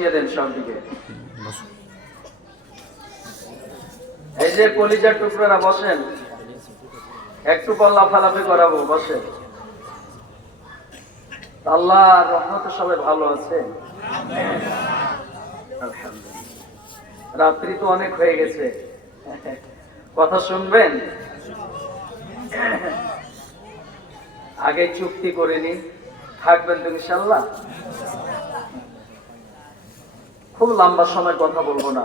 বসিয়ে দেন সব দিকে। এই যে কলিজার টুকরারা বসেন, একটু পর লাফালাফি করাবো, বসেন। আল্লাহর রহমতে সবাই ভালো আছে? আলহামদুলিল্লাহ। রাত্রি তো অনেক হয়ে গেছে, কথা শুনবেন? আগে চুক্তি করে নি, থাকবেন তো ইনশাআল্লাহ? খুব লম্বা সময় কথা বলবো না,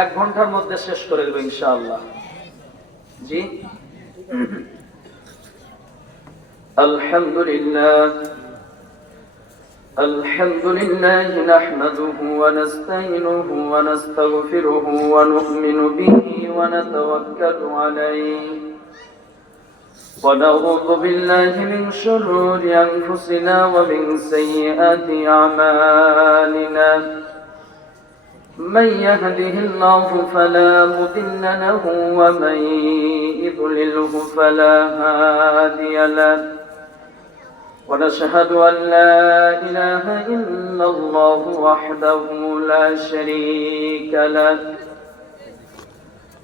1 ঘন্টার মধ্যে শেষ করে দেবো ইনশাআল্লাহ। জি, আলহামদুলিল্লাহ আলহামদুলিল্লাহ নাহমাদুহু ওয়া নাস্তাইনুহু ওয়া নাস্তাগফিরুহু ওয়া নু'মিনু বিহি ওয়া নাতাওয়াক্কালু আলাইহি ওয়া নাউযু বিল্লাহি মিন শুরুরি আনফুসিনা ওয়া মিন সাইয়্যাতি আ'মালিনা। من يهده الله فلا مضل له ومن يضلله فلا هادي له ونشهد أن لا إله إلا الله وحده لا شريك له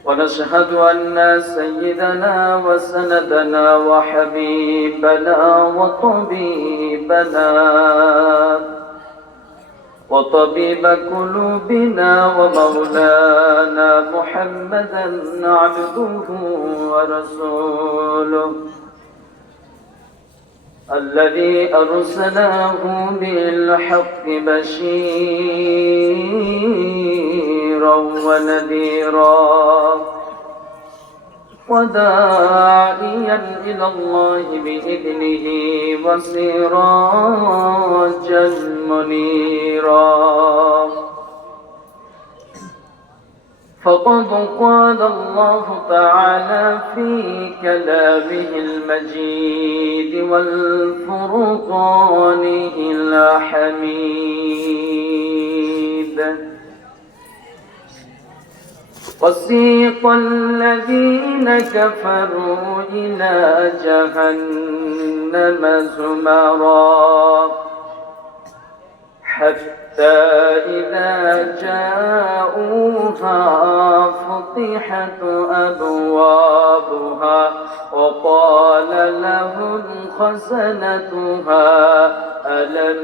ونشهد أن سيدنا وسندنا وحبيبنا وطبيب قلوبنا ومولانا محمدا عبده ورسوله الذي أرسله بالحق بشيرا ونذيرا وداعيا إلى الله بإذنه وسراجا منيرا. فقد قال الله تعالى في كلامه المجيد والفرقانه الحميد: وسيق الذين كفروا إلى جهنم زمرا حتى إذا جاءوها فتحت أبوابها وقال لهم خزنتها ألم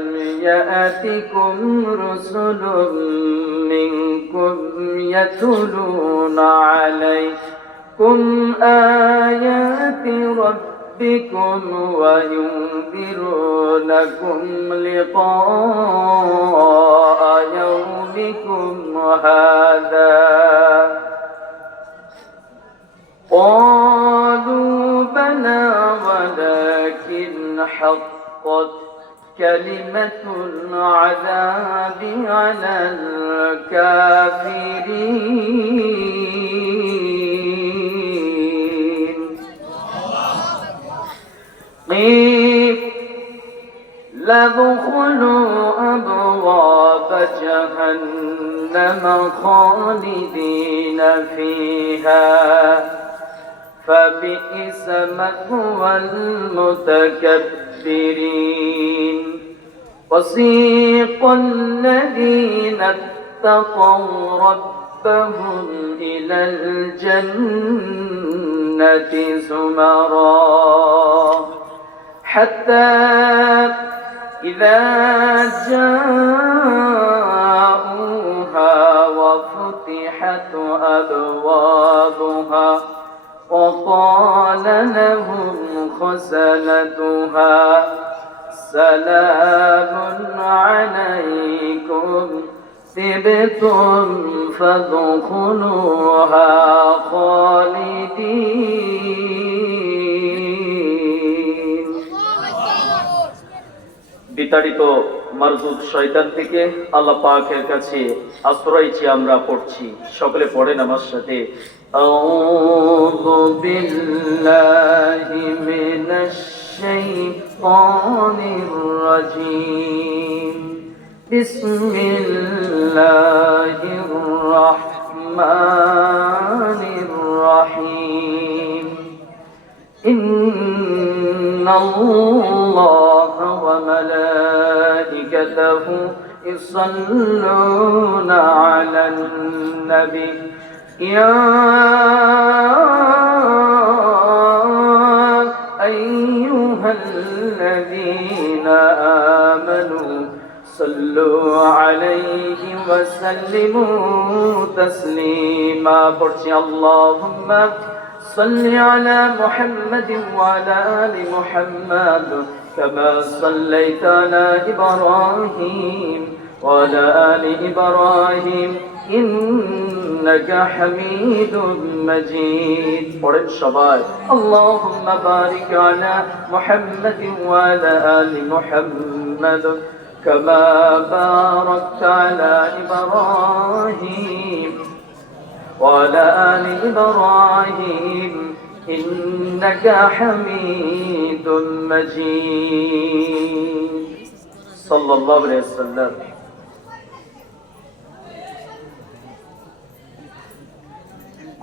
يأتكم رسل منكم يتلون عليكم آيات ربكم وينذرونكم لقاء يومكم هذا؟ قالوا بلى ولكن حقت كلمة العذاب على الكافرين. قيل ادخلوا أبواب جهنم خالدين فيها فبئس مثوى المتكبرين. وسيق الذين اتقوا ربهم إلى الجنة زمرا حتى إذا جاءوها وفتحت أبوابها وقال لهم خزنتها سلام عليكم طبتم فادخلوها خالدين. বিতাড়িত মারদুদ শয়তান থেকে আল্লাহ পাকের কাছে আশ্রয় চেয়ে আমরা পড়ছি, সকলে পড়েন আমার সাথে: আউযু বিল্লাহি মিনাশ শাইতানির রাজীম। বিসমিল্লাহির রাহমানির রাহিম। ইন্নাল্লাহা ওয়া মালাইকাতাহু يصلون على النبي يا أيها الذين آمنوا صلوا عليه وسلموا تسليما اللهم صل على محمد وعلى آل محمد كما صليت على إبراهيم وعلى آل إبراهيم إنك حميد مجيد اللهم بارك على محمد وعلى آل محمد كما باركت على إبراهيم وعلى آل إبراهيم إنك حميد مجيد صلى الله عليه وسلم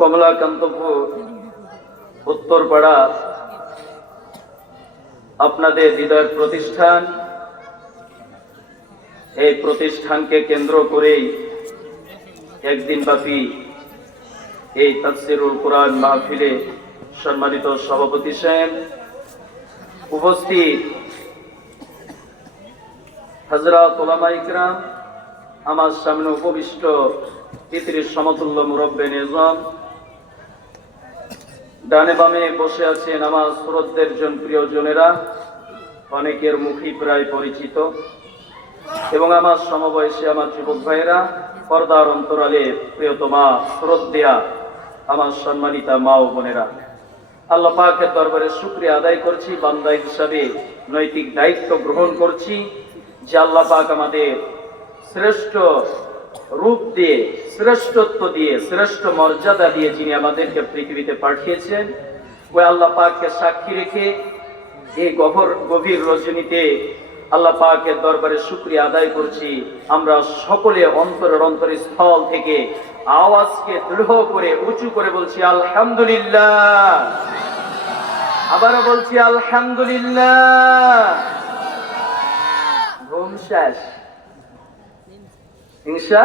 কমলাকান্তপুর উত্তরপাড়া আপনাদের হৃদয়ের প্রতিষ্ঠান। এই প্রতিষ্ঠানকে কেন্দ্র করেই একদিন ব্যাপী এই তাফসীরুল কুরআন মাহফিলে সম্মানিত সভাপতি সাহেব, উপস্থিত হযরত উলামা ইকরাম, আমার সামনে উপবিষ্ট পৃথিবীর সমতুল্য মুরব্বে নিজাম, ডানে বামে বসে আছেন আমার শ্রদ্ধের জন প্রিয়জনেরা, অনেকের মুখই প্রায় পরিচিত, এবং আমার সমবয়সী আমার যুবক ভাইয়েরা, পর্দার অন্তরালে প্রিয়তমা শ্রদ্ধেয়া আমার সম্মানিতা মা ও বোনেরা, আল্লাহ পাকের দরবারে শুকরিয়া আদায় করছি, বান্দা হিসাবে নৈতিক দায়িত্ব গ্রহণ করছি যে আল্লাহ পাক আমাদের শ্রেষ্ঠ রূপ দিয়ে, শ্রেষ্ঠত্ব দিয়ে, শ্রেষ্ঠ মর্যাদা দিয়ে যিনি আমাদেরকে পৃথিবীতে পাঠিয়েছেন, ওই আল্লাহ পাককে সাক্ষী রেখে এই গভীর রজনীতে আল্লাহ পাকের দরবারে শুকরিয়া আদায় করছি। আমরা সকলে অন্তরের স্থল থেকে আওয়াজকে দৃঢ় করে উঁচু করে বলছি আলহামদুলিল্লাহ। আবারও বলছি আলহামদুলিল্লাহ। ঘুম শেষ ইনশা,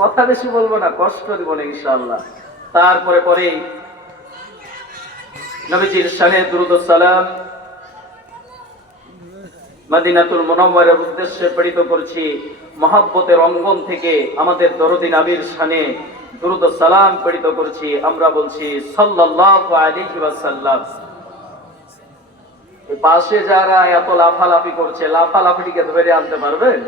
কথা বেশি বলবো না, কষ্ট দিব না ইনশাআল্লাহ। তারপরে নবীজির শানে দুরূদ ও সালাম মদিনাতুল মুনাওয়ারার উদ্দেশ্যে প্রেরিত করছি। মহব্বতের অঙ্গন থেকে আমাদের দরদী নবীর শানে দুরূদ ও সালাম প্রেরিত করছি। আমরা বলছি সাল্লাল্লাহু আলাইহি ওয়াসাল্লাম। এই পাশে যারা এত লাফালাফি করছে, লাফালাফিকে ধরে আনতে পারবেন?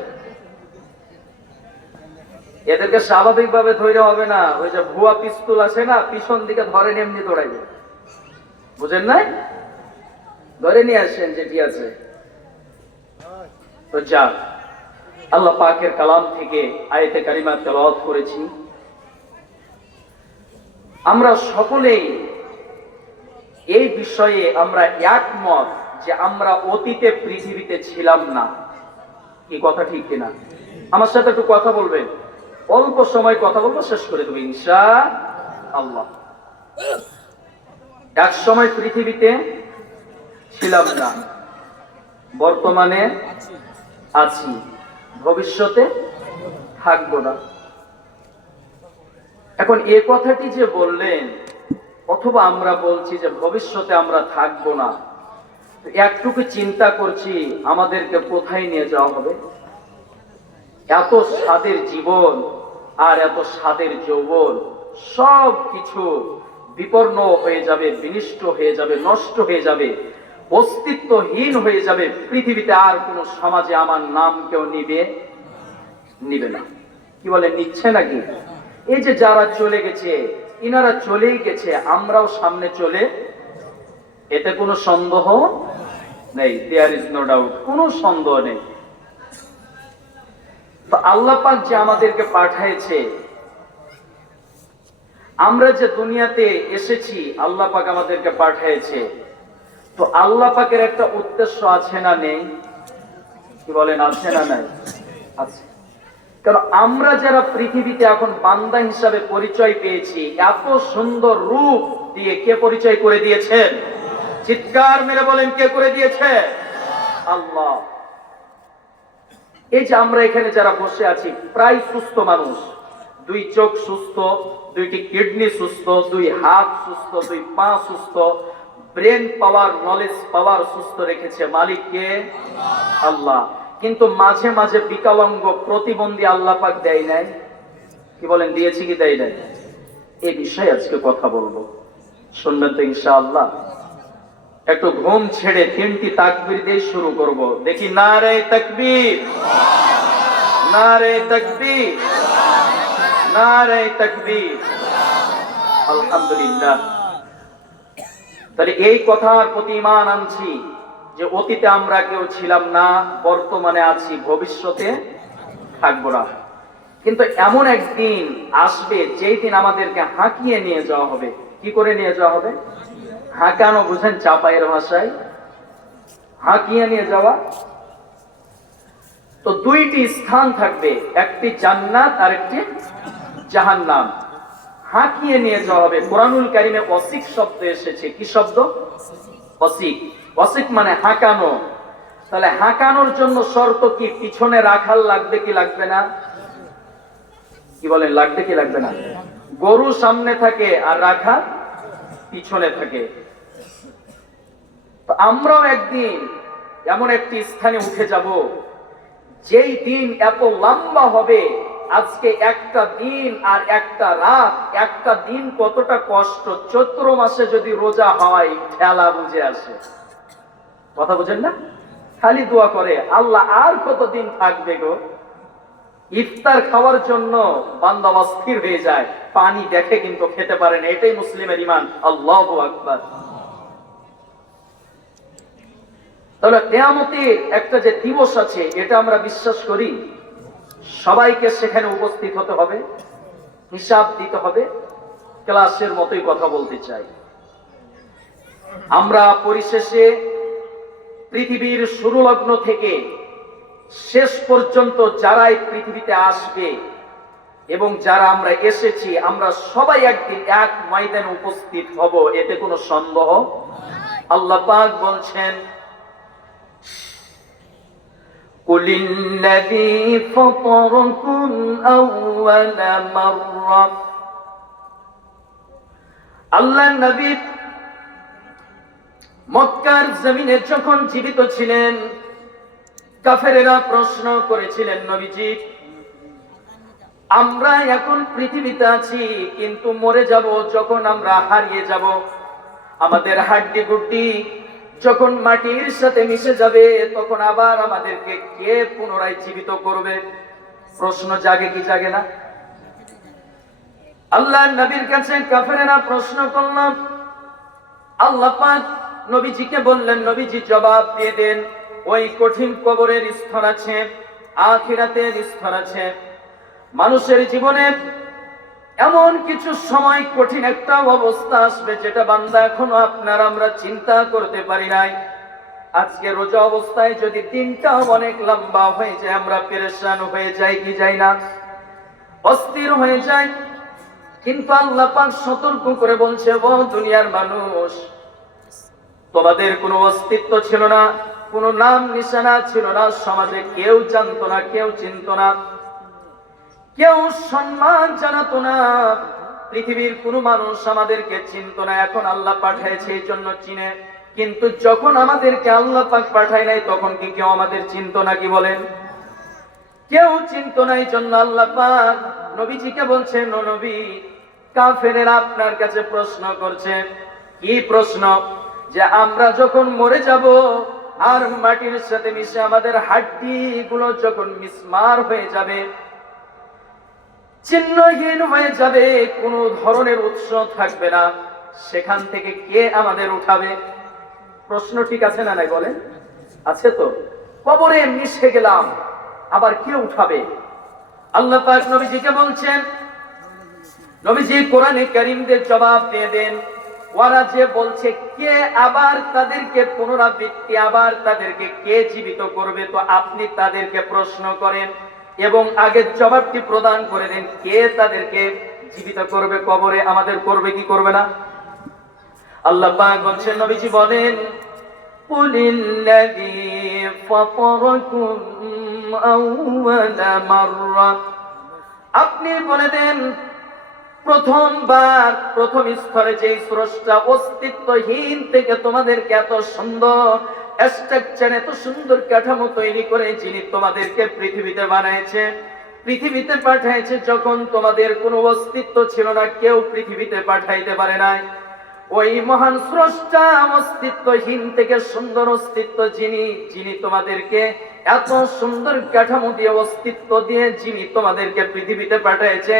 এদেরকে স্বাভাবিকভাবে ধরে হবে না, ওই যে ভুয়া পিস্তল আছে না, পিছন দিকে ধরে এমনি দৌড়াইবে, বুঝেন নাই? ধরে নিয়ে আসেন যেটি আছে। তো যা আল্লাহ পাকের কালাম থেকে আয়াতে কারিমা তেলাওয়াত করেছি। আমরা সকলেই এই বিষয়ে আমরা একমত যে আমরা অতীতে পৃথিবীতে ছিলাম না। কি কথা ঠিক কিনা? আমার সাথে একটু কথা বলবেন, অল্প সময় কথা বলবো, শেষ করে দেবো ইনশাআল্লাহ। এক সময় পৃথিবীতে ছিলাম না, বর্তমানে আছি, ভবিষ্যতে থাকবো না। এখন এ কথাটি যে বললেন, অথবা আমরা বলছি যে ভবিষ্যতে আমরা থাকবো না, একটুকু চিন্তা করছি আমাদেরকে কোথায় নিয়ে যাওয়া হবে। এত স্বাদের জীবন আর এত স্বাদের যৌবন সব কিছু বিপন্ন হয়ে যাবে, বিনষ্ট হয়ে যাবে, নষ্ট হয়ে যাবে, অস্তিত্বহীন হয়ে যাবে। পৃথিবীতে আর কোন সমাজে আমার নাম কেউ নিবে না। কি বলে, নিচ্ছে নাকি? এই যে যারা চলে গেছে, ইনারা চলেই গেছে, আমরাও সামনে চলে, এতে কোনো সন্দেহ নেই। দেয়ার ইজ নো ডাউট, কোনো সন্দেহ নেই। তো আল্লাহ পাক যে আমাদেরকে পাঠিয়েছে, আমরা যে দুনিয়াতে এসেছি, আল্লাহ পাক আমাদেরকে পাঠিয়েছে, তো আল্লাহ পাকের একটা উদ্দেশ্য আছে না নেই? কি বলেন, আছে না নাই? আছে। কারণ আমরা যারা পৃথিবীতে এখন বান্দা হিসাবে পরিচয় পেয়েছি, এত সুন্দর রূপ দিয়ে কে পরিচয় করে দিয়েছেন? চিৎকার মেরে বলেন, কে করে দিয়েছে? আল্লাহ। এই যে আমরা এখানে যারা বসে আছি প্রায় সুস্থ মানুষ, 2 চোখ সুস্থ, 2টি কিডনি সুস্থ, 2 হাত সুস্থ, 2 পা সুস্থ, ব্রেন পাওয়ার, নলেজ পাওয়ার সুস্থ রেখেছে মালিককে আল্লাহ। কিন্তু মাঝে মাঝে বিকলাঙ্গ, প্রতিবন্ধী আল্লাহ পাক দেয় নাই? কি বলেন, দিয়েছি কি দেয় নাই? এই বিষয়ে আজকে কথা বলবো, শুনবেন তো ইনশাআল্লাহ। একটু ঘুম ছেড়ে 3টি তাকবীর দিয়ে শুরু করব। দেখি, নারে তাকবীর, নারে তাকবীর, নারে তাকবীর, আলহামদুলিল্লাহ। তাহলে এই কথার প্রতি ঈমান আনছি যে অতীতে আমরা কেউ ছিলাম না, বর্তমানে আছি, ভবিষ্যতে থাকবো না। কিন্তু এমন একদিন আসবে যেই দিন আমাদেরকে হাঁকিয়ে নিয়ে যাওয়া হবে। কি করে নিয়ে যাওয়া হবে? হাঁকানো বুঝেন চাপাইয়ের ভাষায়? হাঁকিয়ে নিয়ে যাওয়া। তো 2টি স্থান থাকবে, একটি জান্নাত আর একটি জাহান্নাম। হাঁকিয়ে নিয়ে যাওয়া হবে। কোরআনুল কারীমে ওয়াসিক শব্দ এসেছে। কি শব্দ? ওয়াসিক। ওয়াসিক মানে হাঁকানো। তাহলে হাঁকানোর জন্য শর্ত কি? পিছনে রাখাল লাগবে কি লাগবে না? কি বলেন, লাগবে কি লাগবে না? গরু সামনে থাকে আর রাখাল পিছনে থাকে। তো আমরাও একদিন এমন একটি স্থানে উঠে যাব যেই দিন এত লম্বা হবে। আজকে একটা দিন আর একটা রাত, একটা দিন কতটা কষ্ট। চৈত্র মাসে যদি রোজা হয় ঠেলা বুঝে আসে। কথা বুঝেন না? খালি দোয়া করে, আল্লাহ আর কতদিন থাকবে গো। ইফতার খাওয়ার জন্য বান্দা অস্থির হয়ে যায়, পানি দেখে কিন্তু খেতে পারে না। এটাই মুসলিমের ঈমান। আল্লাহু আকবার। তাহলে কিয়ামতের একটা যে দিবস আছে, এটা আমরা বিশ্বাস করি। সবাইকে সেখানে উপস্থিত হতে হবে, হিসাব দিতে হবে। ক্লাসের মতোই কথা বলতে চাই। আমরা পরিশেষে পৃথিবীর শুরু লগ্ন থেকে শেষ পর্যন্ত যারাই পৃথিবীতে আসবে এবং যারা আমরা এসেছি, আমরা সবাই একদিন এক ময়দানে উপস্থিত হব, এতে কোনো সন্দেহ। আল্লাহ পাক বলছেন, কুলিল্লাযী ফাতারাকুম আউওয়ালা মাররা। আল্লাহর নবী মক্কার জমিনে যখন জীবিত ছিলেন, কাফেরেরা প্রশ্ন করেছিলেন, নবীজি আমরা এখন পৃথিবীতে আছি, কিন্তু মরে যাব, যখন আমরা হারিয়ে যাব, আমাদের হাড্ডি গুড্ডি যখন মাটির সাথে মিশে যাবে, তখন আবার আমাদেরকে কে পুনরায় জীবিত করবে? প্রশ্ন জাগে কি জাগে না? আল্লাহর নবীর কাছে কাফেরেরা প্রশ্ন করল। আল্লাহ পাক নবীজিকে বললেন, নবীজি জবাব দিয়ে দেন। ওই কঠিন কবরের স্তর আছে, আখিরাতের স্তর আছে। মানুষের জীবনে এমন কিছু সময় কঠিন একটা অবস্থা আসবে যেটা বান্দা এখনো আপনার আমরা চিন্তা করতে পারি নাই। আজকে রোজা অবস্থায় যদি দিনটা অনেক লম্বা হয়ে যায়, আমরা পেরেশান হয়ে যাই কি যাই না? অস্থির হয়ে যায়। কিন্তু আল্লাহ পাক সতর্ক করে বলছে, ও দুনিয়ার মানুষ, তোমাদের কোনো অস্তিত্ব ছিল না, কোনো নাম নিশানা ছিল না, সমাজে কেউ জানতো না, কেউ চিনতো না, কেউ সম্মান জানাতো না, পৃথিবীর কোনো মানুষ আমাদেরকে চিনতো না। এখন আল্লাহ পাঠাইছে এই জন্য চিনে। কিন্তু যখন আমাদেরকে আল্লাহ পাক পাঠায় নাই, তখন কি কেউ আমাদের চিনতো না? কি বলেন? কেউ চিনতো না। এই জন্য আল্লাহ পাক নবীজিকে বলছেন, ও নবী, কাফেরেরা আপনার কাছে প্রশ্ন করছে। কি প্রশ্ন? যে আমরা যখন মরে যাব আর মাটির সাথে মিশে আমাদের হাড্ডি গুলো যখন মিসমার হয়ে যাবে, চিহ্নহীন হয়ে যাবে, কোনো ধরনের উৎস থাকবে না, সেখান থেকে কে আমাদের উঠাবে? প্রশ্ন ঠিক আছে না নাই বলেন? আছে তো। কবরে মিশে গেলাম, আবার কে উঠাবে? আল্লাহ পাক নবীজিকে বলছেন, নবীজি কোরআনে কারীমের জবাব দিয়ে দেন। ওরা যে বলছে কে আবার তাদেরকে পুনরাবৃত্তি, আবার তাদেরকে কে জীবিত করবে, তো আপনি তাদেরকে প্রশ্ন করেন এবং আগের জবাবটি প্রদান করে দেন, কে তাদেরকে জীবিত করবে কবরে? আমাদের করবে কি করবে না? আল্লাহ পাক বলছেন, নবীজি বলেন, কুলিল্লাযী ফাতারাকুম আউওয়ালা মাররা। আপনি বলে দেন প্রথমবার প্রথম স্তরে যে স্রষ্টা অস্তিত্বহীন থেকে তোমাদেরকে এত সুন্দর স্ট্রাকচার, এত সুন্দর কাঠামো তৈরি করে যিনি তোমাদেরকে পৃথিবীতে বানাইছে, পৃথিবীতে পাঠাইছে, যখন তোমাদের কোনো অস্তিত্ব ছিল না, কেউ পৃথিবীতে পাঠাইতে পারে নাই, ওই মহান স্রষ্টা অস্তিত্বহীন থেকে সুন্দর অস্তিত্ব যিনি তোমাদেরকে এত সুন্দর কাঠামো দিয়ে অস্তিত্ব দিয়ে যিনি তোমাদেরকে পৃথিবীতে পাঠিয়েছে,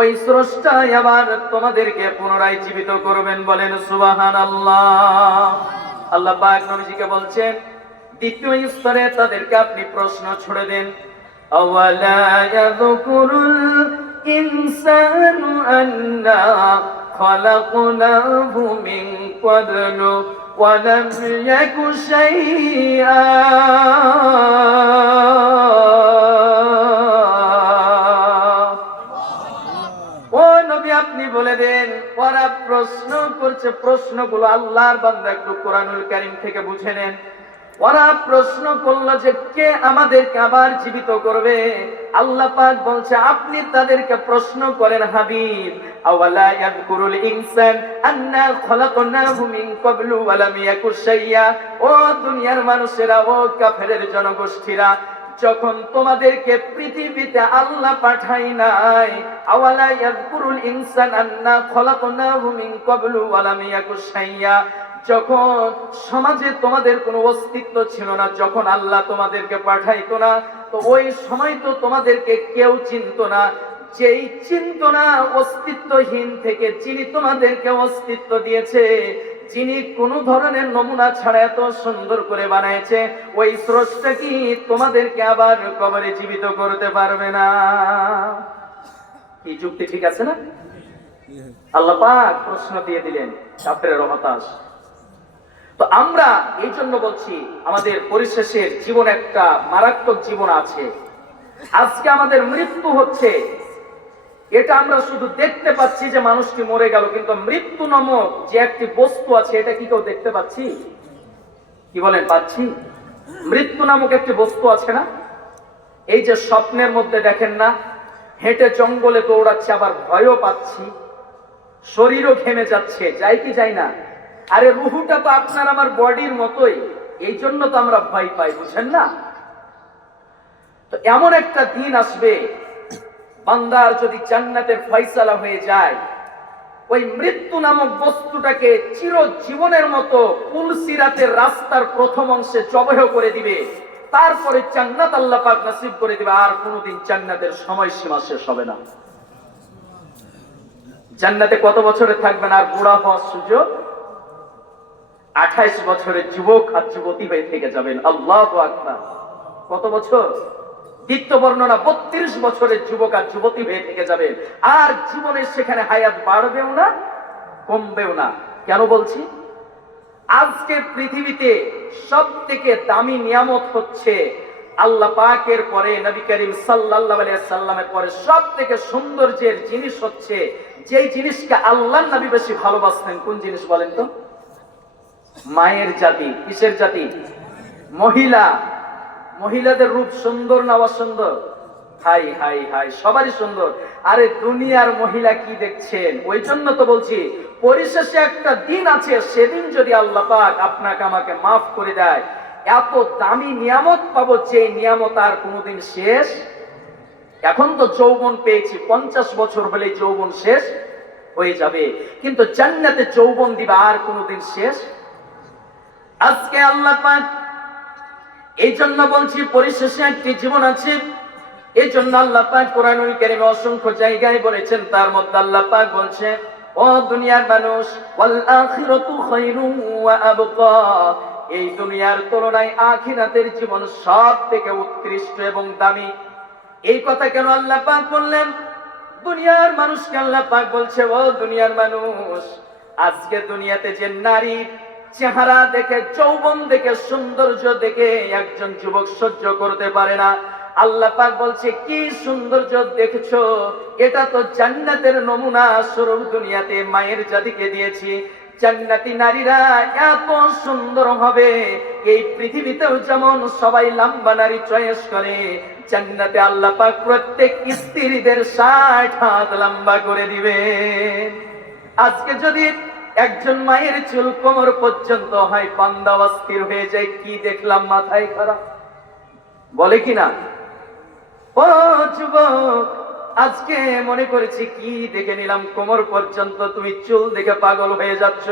ওই স্রষ্টা আবার তোমাদেরকে পুনরায় জীবিত করবেন। বলেন সুবহানাল্লাহ। আল্লাহ পাক নবীজিকে বলছেন দ্বিতীয় স্তরে তাদেরকে আপনি প্রশ্ন ছুড়ে দেন, আওয়ালা ইয়াযকুরুল ইনসানু আন্না خلقناه من قبل ولم يك شيئا ও নবী আপনি বলে দেন, ওরা প্রশ্ন করছে, প্রশ্নগুলো আল্লাহর বান্দা একটু কোরআনুল কারীম থেকে বুঝে নেন। ওরা প্রশ্ন করলো যে কে আমাদেরকে আবার জীবিত করবে। আল্লাহ পাক বলছে আপনি তাদেরকে প্রশ্ন করেন হাবিব, আওয়ালা ইয়াযকুরুল ইনসান আন্না খলাকনাহু মিন ক্বাবলু ওয়া লাম ইয়াকু শাইয়া। ও দুনিয়ার মানুষেরা, ও কাফেরের জনগোষ্ঠীরা, যখন তোমাদেরকে পৃথিবীতে আল্লাহ পাঠাই নাই, আওয়ালা ইয়াযকুরুল ইনসান আন্না খলাকনাহু মিন ক্বাবলু ওয়া লাম ইয়াকু শাইয়া, যখন সমাজে তোমাদের কোনো অস্তিত্ব ছিল না, যখন আল্লাহ তোমাদেরকে পাঠাইতো না, তো ওই সময় তো তোমাদেরকে কেউ চিনতো না। যেই চিনতো না, অস্তিত্বহীন থেকে যিনি তোমাদেরকে অস্তিত্ব দিয়েছে, যিনি কোনো ধরনের নমুনা ছাড়া এত সুন্দর করে বানাইছে, ওই স্রষ্টা কি তোমাদেরকে আবার কবরে জীবিত করতে পারবে না? কি যুক্তি ঠিক আছে না? আল্লাহ পাক প্রশ্ন দিয়ে দিলেন, কাফেররা হতাশ। তো আমরা এই জন্য বলছি আমাদের পরিশেষের জীবন একটা মারাত্মক জীবন আছে। আজকে আমাদের মৃত্যু হচ্ছে, এটা আমরা শুধু দেখতে পাচ্ছি যে মানুষটি মরে গেল, কিন্তু মৃত্যু নামক যে একটি বস্তু আছে এটা কি কেউ দেখতে পাচ্ছি? কি বলেন, পাচ্ছি? মৃত্যু নামক একটি বস্তু আছে না? এই যে স্বপ্নের মধ্যে দেখেন না, হেঁটে জঙ্গলে দৌড়াচ্ছে, আবার ভয়ও পাচ্ছি, শরীরও ঘেমে যাচ্ছে, যাই কি যাই না? আরে রুহুটা তো আপনার আমার বডির মতোই, এই জন্য তো আমরা ভয় পাই, বুঝেন না? তো এমন একটা দিন আসবে, বান্দার যদি জান্নাতের ফয়সালা হয়ে যায়, ওই মৃত্যু নামক বস্তুটাকে চিরজীবনের মতো পুলসিরাতের রাস্তার প্রথম অংশে জবহ করে দিবে, তারপরে জান্নাত আল্লাহ পাক নসিব করে দিবে, আর কোনোদিন জান্নাতের সময়সীমা শেষ হবে না। জান্নাতে কত বছরে থাকবেন আর বুড়া হওয়ার সুযোগ? 28 বছরের যুবক আর যুবতী হয়ে থেকে যাবেন। আল্লাহু আকবার। কত বছর? দ্বিতীয় বর্ণনা 32 বছরের যুবক আর যুবতী হয়ে থেকে যাবেন, আর জীবনের সেখানে হায়াত বাড়বেও না কমবেও না। কেন বলছি? আজকে পৃথিবীতে সব থেকে দামি নিয়ামত হচ্ছে আল্লাহ পাকের পরে নবী করিম সাল্লাল্লাহু আলাইহি সাল্লামের পরে সব থেকে সৌন্দর্যের জিনিস হচ্ছে, যেই জিনিসকে আল্লাহর নবী বেশি ভালোবাসতেন। কোন জিনিস বলেন তো? মায়ের জাতি। কিসের জাতি? মহিলা। মহিলাদের রূপ সুন্দর না অসুন্দর? হাই হাই হাই, সবারই সুন্দর। আরে দুনিয়ার মহিলা কি দেখছেন? ওই জন্য তো বলছি পরিশেষে একটা দিন আছে, সেদিন যদি আল্লাহ পাক আপনাকে আমাকে মাফ করে দেয়, এত দামি নিয়ামত পাবো যে নিয়ামত আর কোনোদিন শেষ। এখন তো যৌবন পেয়েছি, 50 বছর হলে যৌবন শেষ হয়ে যাবে, কিন্তু জান্নাতে যৌবন দিবে আর কোনোদিন শেষ। আজকে আল্লাহ পাক এই জন্য বলছি পরিশেষে একটি জীবন আছে। এই জন্য আল্লাহ পাক কোরআনুল কারীমে অসংখ্য জায়গায় বলেছেন, তার মধ্যে আল্লাহ পাক বলছে, ও দুনিয়ার মানুষ, ওয়াল আখিরাতু খায়রুন ওয়া আবকা, এই দুনিয়ার তুলনায় আখিরাতের জীবন সব থেকে উৎকৃষ্ট এবং দামি। এই কথা কেন আল্লাহ পাক বললেন? দুনিয়ার মানুষকে আল্লাহ পাক বলছে, ও দুনিয়ার মানুষ, আজকে দুনিয়াতে যে নারী চেহারা দেখে, যৌবন দেখে, সৌন্দর্য দেখে একজন যুবক সহ্য করতে পারে না, আল্লাহ পাক বলছে কি সৌন্দর্য দেখছো, এটা তো জান্নাতের নমুনা স্বরূপ দুনিয়াতে মায়ের জাতিকে দিয়েছি। জান্নাতি নারীরা এত সুন্দর হবে, এই পৃথিবীতেও যেমন সবাই লম্বা নারী চয়েস করে, জান্নাতে আল্লাহ পাক প্রত্যেক স্ত্রীদের 60 হাত লম্বা করে দিবেন। আজকে যদি একজন মায়ের চুল কোমর পর্যন্ত হয়, বান্দা অস্থির হয়ে যায়, কি দেখলাম, মাথায় খারাপ, বলে কিনা? ও যুবক, আজকে মনে করেছি কি দেখে নিলাম, কোমর পর্যন্ত তুমি চুল দেখে পাগল হয়ে যাচ্ছ।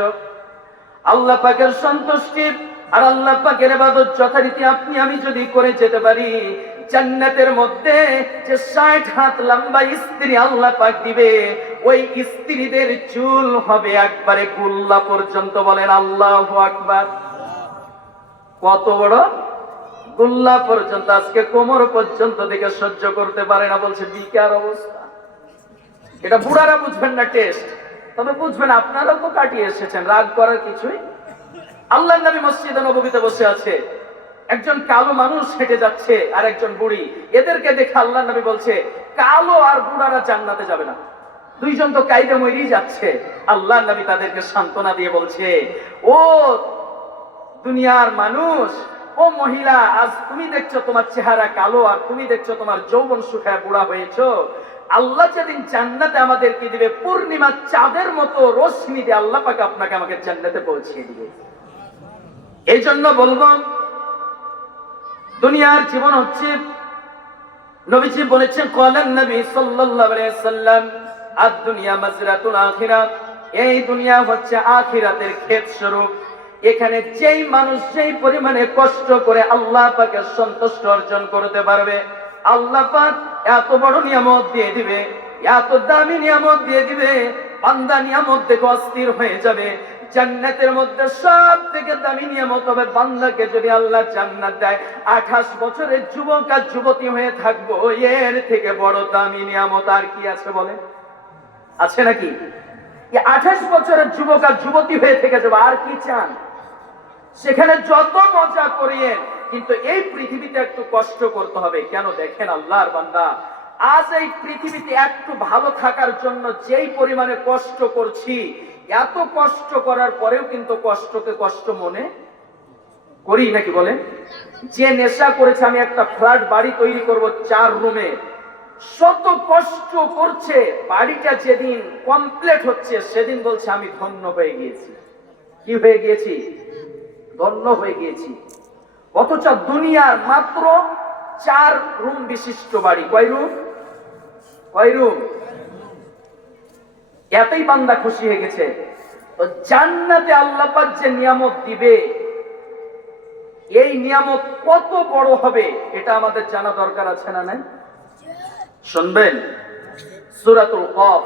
আল্লাহ পাকের সন্তুষ্টি আর আল্লাহ পাকের ইবাদত যথারীতি আপনি আমি যদি করে যেতে পারি, জান্নাতের মধ্যে যে 60 হাত লম্বা স্ত্রী আল্লাহ পাক দিবে, ওই স্ত্রীদের চুল হবে একবারে গুল্লা পর্যন্ত। বলেন আল্লাহু আকবার। কত বড় গুল্লা পর্যন্ত। আজকে কোমর পর্যন্ত দেখে সহ্য করতে পারে না, বলছে বিকার অবস্থা। এটা বুড়ারা বুঝবেন না টেস্ট, তবে বুঝবেন আপনারাও তো কাটিয়ে এসেছেন, রাগ করার কিছুই। আল্লাহর নবী মসজিদে নববীতে বসে আছে, একজন কালো মানুষ হেঁটে যাচ্ছে আর একজন বুড়ি। এদেরকে দেখে আল্লাহর নবী বলছে, কালো আর বুড়ারা জান্নাতে যাবে না, দুইজন তো কাইদে মরেই যাচ্ছে। আল্লাহর নবী তাদেরকে সান্ত্বনা দিয়ে বলছে, ও দুনিয়ার মানুষ, ও মহিলা, আজ তুমি দেখছো তোমার চেহারা কালো আর তুমি দেখছো তোমার যৌবন শুকায় বুড়া হয়েছো। আল্লাহ যেদিন জান্নাতে আমাদেরকে দিবে, পূর্ণিমা চাঁদের মতো রোশনি দিয়ে আল্লাহ পাক আপনাকে আমাকে জান্নাতে পৌঁছিয়ে দিবে। এই জন্য বলবো, দুনিয়ার জীবন হচ্ছে, নবীজি বলেছেন, ক্বালান নবী সাল্লাল্লাহু আলাইহি সাল্লাম, আদ-দুনিয়া মাজরাতুল আখিরাহ, এই দুনিয়া হচ্ছে আখিরাতের ক্ষেত স্বরূপ। এখানে যেই মানুষ যেই পরিমাণে কষ্ট করে আল্লাহ পাকের সন্তুষ্টি অর্জন করতে পারবে, আল্লাহ পাক এত বড় নিয়ামত দিয়ে দিবে, এত দামি নিয়ামত দিয়ে দিবে, বান্দা নিয়ামত দেখে অস্থির হয়ে যাবে। জান্নাতের মধ্যে সব থেকে দামি নিয়ামত হবে, বান্দাকে যদি আল্লাহ জান্নাত দেয়, 28 বছরের যুবক আর যুবতী হয়ে থাকবো, এর থেকে বড় দামি নিয়ামত আর কি আছে বলে? আছে নাকি? 28 বছরের যুবক আর যুবতী হয়ে থেকে যাবো, আর কি চান? সেখানে যত মজা করিয়েন, কিন্তু এই পৃথিবীতে একটু কষ্ট করতে হবে। কেন? দেখেন আল্লাহর বান্দা, আজ এই পৃথিবীতে একটু ভালো থাকার জন্য যেই পরিমাণে কষ্ট করছি, এত কষ্ট করার পরেও কিন্তু কষ্টকে কষ্ট মনে করি নাকি বলেন? যে নেশা করেছে আমি একটা ফ্ল্যাট বাড়ি তৈরি করব 4 রুমে, শত কষ্ট করছে, বাড়িটা যেদিন কমপ্লিট হচ্ছে সেদিন বলছে আমি ধন্য হয়ে গিয়েছি। কি হয়ে গিয়েছি? ধন্য হয়ে গিয়েছি। অথচ দুনিয়ার মাত্র 4 রুম বিশিষ্ট বাড়ি। কয় রুম? কয় রুম? এতই বান্দা খুশি হয়ে গেছে। তো জান্নাতে আল্লাহ পাক যে নিয়ামত দিবে, এই নিয়ামত কত বড় হবে এটা আমাদের জানা দরকার আছে না নাই? শুনবেন, সূরাতুল কফ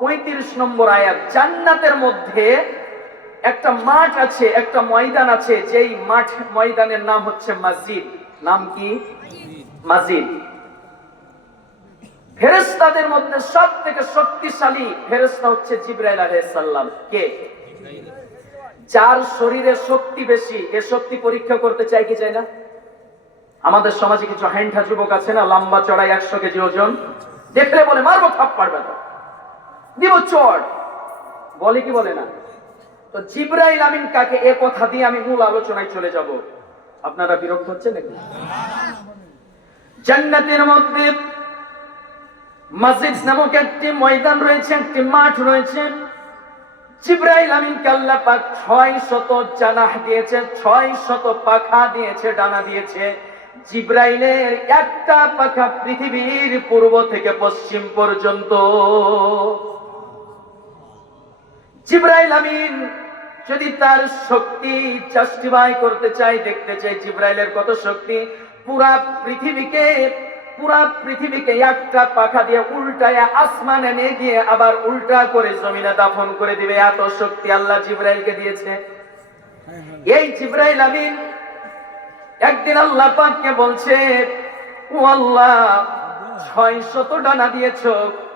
35 নম্বর আয়াত। জান্নাতের মধ্যে একটা মাঠ আছে, একটা ময়দান আছে, যেই ময়দানের নাম হচ্ছে মসজিদ। নাম কি? মসজিদ। ফেরেশতাদের মধ্যে সব থেকে শক্তিশালী ফেরেশতা হচ্ছে জিবরাইল আলাইহিস সালাম। কে? যার শরীরে শক্তি বেশি। এ শক্তি পরীক্ষা করতে চাই কি চাই না? আমাদের সমাজে কিছু হ্যান্ডা যুবক আছে না, লম্বা চড়াই 100 কেজি ওজন, দেখলে বলে মারবো থাপ্পড় বেটা, দিব চড়, বলে কি বলে না? তো জিবরাইল আমিন কাকে? এ কথা দিয়ে আমি মূল আলোচনায় চলে যাব। আপনারা বিরক্ত হচ্ছেন নাকি? জান্নাতের মধ্যে মসজিদ নামক একটি ময়দান রয়েছে, একটি মাঠ রয়েছে। জিবরাইল আমিনকে আল্লাহ পাক 600 জানাহ দিয়েছে, 600 পাখা দিয়েছে, ডানা দিয়েছে। জিবরাইলের একটা পাখা পৃথিবীর পূর্ব থেকে পশ্চিম পর্যন্ত। জিবরাইল আমিন যদি তার শক্তি জাস্টিফাই করতে চাই, দেখতে চাই জিবরাইলের কত শক্তি, পুরা পৃথিবীকে একটা পাখা দিয়ে উল্টায় আসমানে নিয়ে গিয়ে আবার উল্টা করে জমিনে দাফন করে দিবে, এত শক্তি আল্লাহ জিবরাইলকে দিয়েছে। এই জিবরাইল আমিন একদিন আল্লাহ পাককে বলছে, ও আল্লাহ, 600 ডানা দিয়েছো,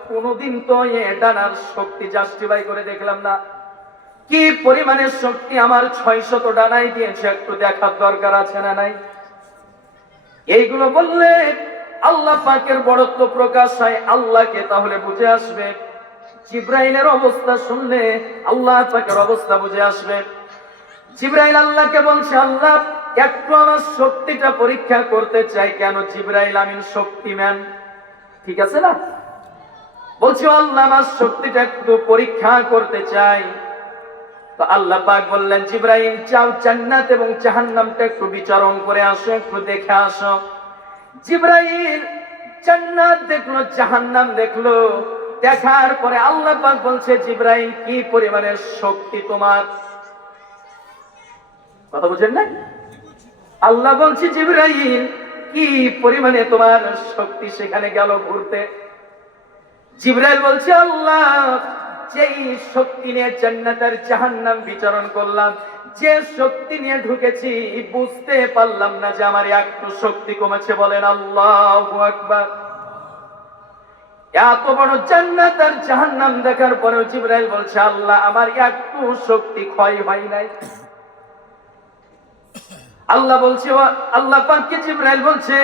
কোনদিন তো এ ডানার শক্তি জাস্টিফাই করে দেখলাম না। কি পরিমাণে শক্তি আমার 600 ডানাই দিয়েছে, একটু দেখার দরকার আছে না নাই? এইগুলো বললে আল্লাহ পাকের বড়ত্ব প্রকাশ হয়, আল্লাহকে তাহলে বুঝে আসবে। জিবরাইলের অবস্থা শুনলে আল্লাহ পাকের অবস্থা বুঝে আসবে। জিবরাইল আল্লাহকে বলছে, আল্লাহ একটু আমার শক্তিটা পরীক্ষা করতে চাই। কেন? জিবরাইল আমিন শক্তিমান, ঠিক আছে না? বলছি আল্লাহ আমার শক্তিটা একটু পরীক্ষা করতে চাই। তো আল্লাহ পাক বললেন, জিবরাইল যাও জান্নাত এবং জাহান্নামটা একটু বিচারণ করে আসো, একটু দেখে আসো। জিবরাইল জান্নাত দেখলো, জাহান্নাম দেখলো। দেখার পরে আল্লাহ পাক বলছে, জিবরাইল কি পরিমাণের শক্তি তোমার? কথা বুঝেন না? আল্লাহ বলছে, জিবরাইল কি পরিমাণে তোমার শক্তি সেখানে গেল ঘুরতে? জিবরাইল বলছে, আল্লাহ যেই শক্তি নিয়ে জান্নাত আর জাহান্নাম বিচারণ করলাম, যে শক্তি নিয়ে ঢুকেছি, বুঝতে পারলাম না যে আমার একটু শক্তি কমেছে। বলেন আল্লাহু আকবার। এত বড় জান্নাত আর জাহান্নাম দেখার পরেও জিবরাইল বলছে, আল্লাহ আমার একটু শক্তি ক্ষয় হয় নাই। আল্লাহ বলছে, আল্লাহ পাককে জিবরাইল বলছে,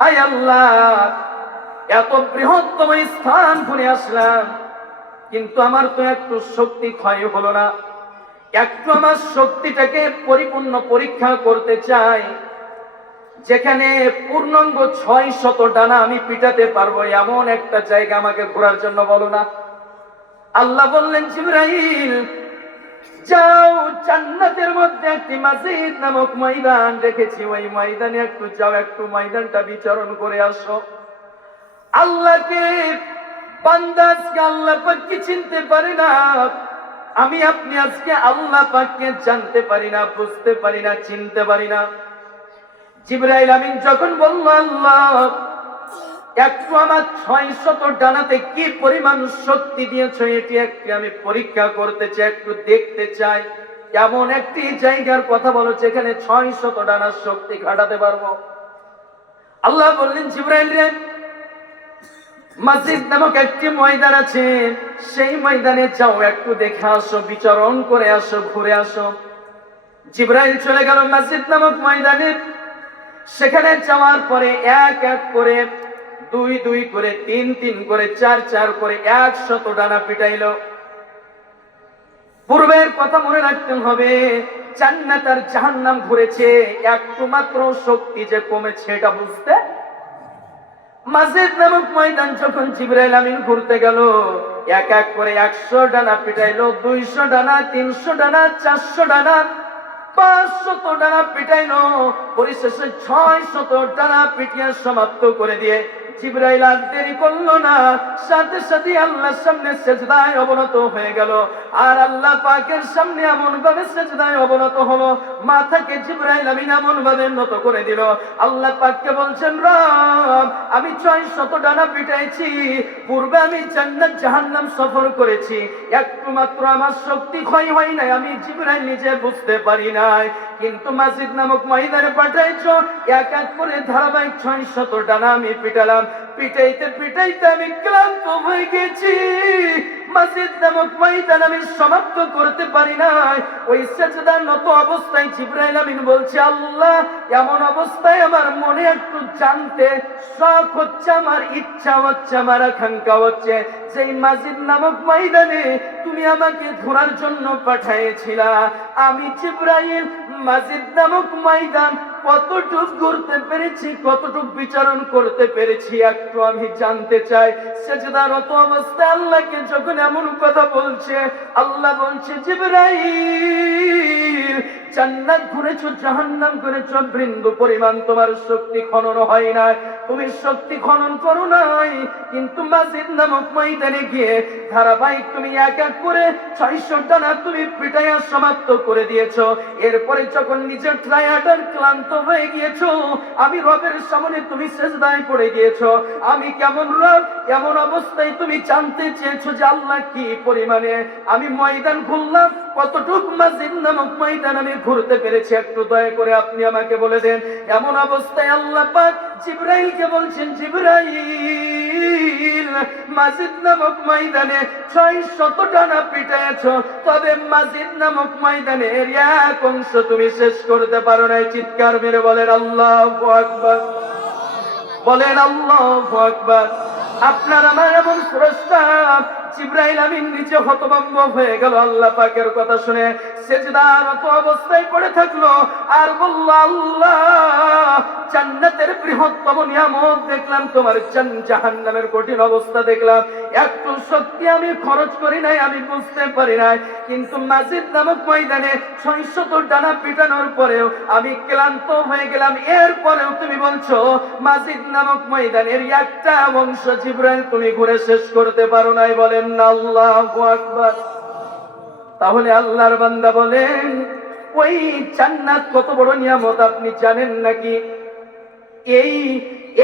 আয় আল্লাহ এত বৃহত্তম স্থান ঘুরে আসলাম, কিন্তু আমার তো একটু শক্তি ক্ষয় হলো না। একটু আমার শক্তিটাকে পরিপূর্ণ পরীক্ষা করতে চাই, যেখানে পূর্ণাঙ্গ 600 ডানা আমি পিটাতে পারবো এমন একটা জায়গা আমাকে ঘোরার জন্য বলো না। আল্লাহ বললেন, জিবরাইল যাও, জান্নাতের মধ্যে একটি মসজিদ নামক ময়দান রেখেছি, ওই ময়দানে একটু যাও, একটু ময়দানটা বিচারণ করে আসো। আল্লাহকে বান্দা আজকে আল্লাহ পাককে চিনতে পারে না। আমি আপনি আজকে আল্লাহ পাককে জানতে পারি না, বুঝতে পারি না, চিনতে পারি না। জিবরাইল আমিন যখন বলল, আল্লাহ একটু আমার 600 ডানাতে কি পরিমাণ শক্তি দিয়েছ, এটি একটি আমি পরীক্ষা করতে চাই, একটু দেখতে চাই। এমন একটি জায়গার কথা বলো যেখানে 600 ডানার শক্তি খাটাতে পারবো। আল্লাহ বললেন, জিবরাইল রে, মসজিদ নামক একটি ময়দান আছে, সেই ময়দানে যাও, একটু দেখে আসো, বিচারণ করে আসো, ঘুরে আসো। জিবরাইল চলে গেল মসজিদ নামক ময়দানে। সেখানে যাওয়ার পরে এক এক করে, দুই দুই করে, তিন তিন করে, চার চার করে 100 ডানা পিটাইল। পূর্বের কথা মনে রাখতে হবে, জান্নাত আর জাহান্নাম ঘুরেছে, একটু মাত্র শক্তি যে কমেছে এটা বুঝতে। মসজিদ নামক ময়দান যখন জিবরাইল আমিন ঘুরতে গেল, এক এক করে 100 ডানা পিটাইল, 200 ডানা, 300 ডানা, 400 ডানা, 500 ডানা পিটাইল। পরিশেষে 600 ডানা পিটিয়ে সমাপ্ত করে দিয়ে জিবরাইল আর দেরি করলো না, সাথে সাথে আল্লাহর সামনে সেজদায় অবনত হয়ে গেল। আর আল্লাহ পাকের সামনে এমন ভাবে সেজদায় অবনত হলো, মাথাকে জিবরাইল আমিন এমন ভাবে নত করে দিল। আল্লাহ পাককে বলছেন, রব আমি 600 ডানা পিটাইছি, পূর্বে আমি জান্নাত জাহান্নাম সফর করেছি, একটু মাত্র আমার শক্তি ক্ষয় হয় নাই, আমি জিবরাইল নিজে বুঝতে পারি নাই। কিন্তু মসজিদ নামক ময়দানে পাঠাইছো, এক এক করে ধারাবাহিক 600 ডানা আমি পিটালাম। পিটাইতে পিটাইতে আমি ক্লান্ত হয়ে গেছি। মসজিদ নামক ময়দান আমি সমাপ্ত করতে পারি নাই। ওই সেজদার নত অবস্থায় জিবরাইল আমিন বলছে, আল্লাহ এমন অবস্থায় আমার মনে একটু জানতে শখ হচ্ছে, আমার ইচ্ছা হচ্ছে, আমার আকাঙ্ক্ষা হচ্ছে, সেই মসজিদ নামক ময়দানে তুমি আমাকে ঘোরার জন্য পাঠিয়েছিলা, আমি জিবরাইল মসজিদ নামক ময়দান কতটুক ঘুরতে পেরেছি, কতটুক বিচারণ করতে পেরেছি, একটু আমি জানতে চাই। সেজদারত অবস্থায় আল্লাহকে যখন এমন কথা বলছে, আল্লাহ বলছে, জিবরাইল জান্নাত ঘুরেছো, জাহান্নাম ঘুরেছো, বিন্দু পরিমাণ তোমার শক্তি খনন হয় না, তুমি শক্তি খনন করো নাই, কিন্তু মসজিদ নামক ময়দানে গিয়ে ধারাবাহিক তুমি এক এক করে 600 ডানা তুমি পিটাইয়া সমাপ্ত করে দিয়েছো। এরপরে যখন নিজের টায়ার্ড ক্লান্ত হয়ে গিয়েছো, আমি রবের সামনে তুমি সেজদায় পড়ে গিয়েছো। আমি কেমন রব, এমন অবস্থায় তুমি জানতে চেয়েছো যে আল্লাহ কি পরিমাণে আমি ময়দান ঘুরলাম, কতটুক মসজিদ নামক ময়দান আমি ঘুরতে পেরেছি, একটু দয়া করে আপনি আমাকে বলে দেন। এমন অবস্থায় আল্লাহ পাক জিবরাইলকে বলছেন, জিবরাইল মসজিদ নামক ময়দানে 600 ডানা পিটাইছো, তবে মসজিদ নামক ময়দানে এর এক অংশ তুমি শেষ করতে পারো নাই। চিৎকার মেরে বলেন আল্লাহু আকবার, বলেন আল্লাহু আকবার। আপনার আমার এমন প্রস্তাব জিবরাইল আমিন নিচে হতভম্ব হয়ে গেল আল্লাহ পাকের কথা শুনে, সিজদারত অবস্থায় পড়ে থাকলো আর বলল, আল্লাহ জান্নাতের বৃহত্তম নিয়ামত দেখলাম, তোমার জাহান্নামের কঠিন অবস্থা দেখলাম, একটু শক্তি আমি খরচ করি নাই, আমি বুঝতে পারি নাই, কিন্তু মাজিদ নামক ময়দানে 600 ডানা পিটানোর পরেও আমি ক্লান্ত হয়ে গেলাম, এরপরেও তুমি বলছো মাজিদ নামক ময়দানের একটা অংশ জিবরাইল তুমি ঘুরে শেষ করতে পারো নাই। বলেন না আল্লাহু আকবার। তাহলে আল্লাহর বান্দা বলেন, ওই জান্নাত কত বড় নিয়ামত আপনি জানেন নাকি?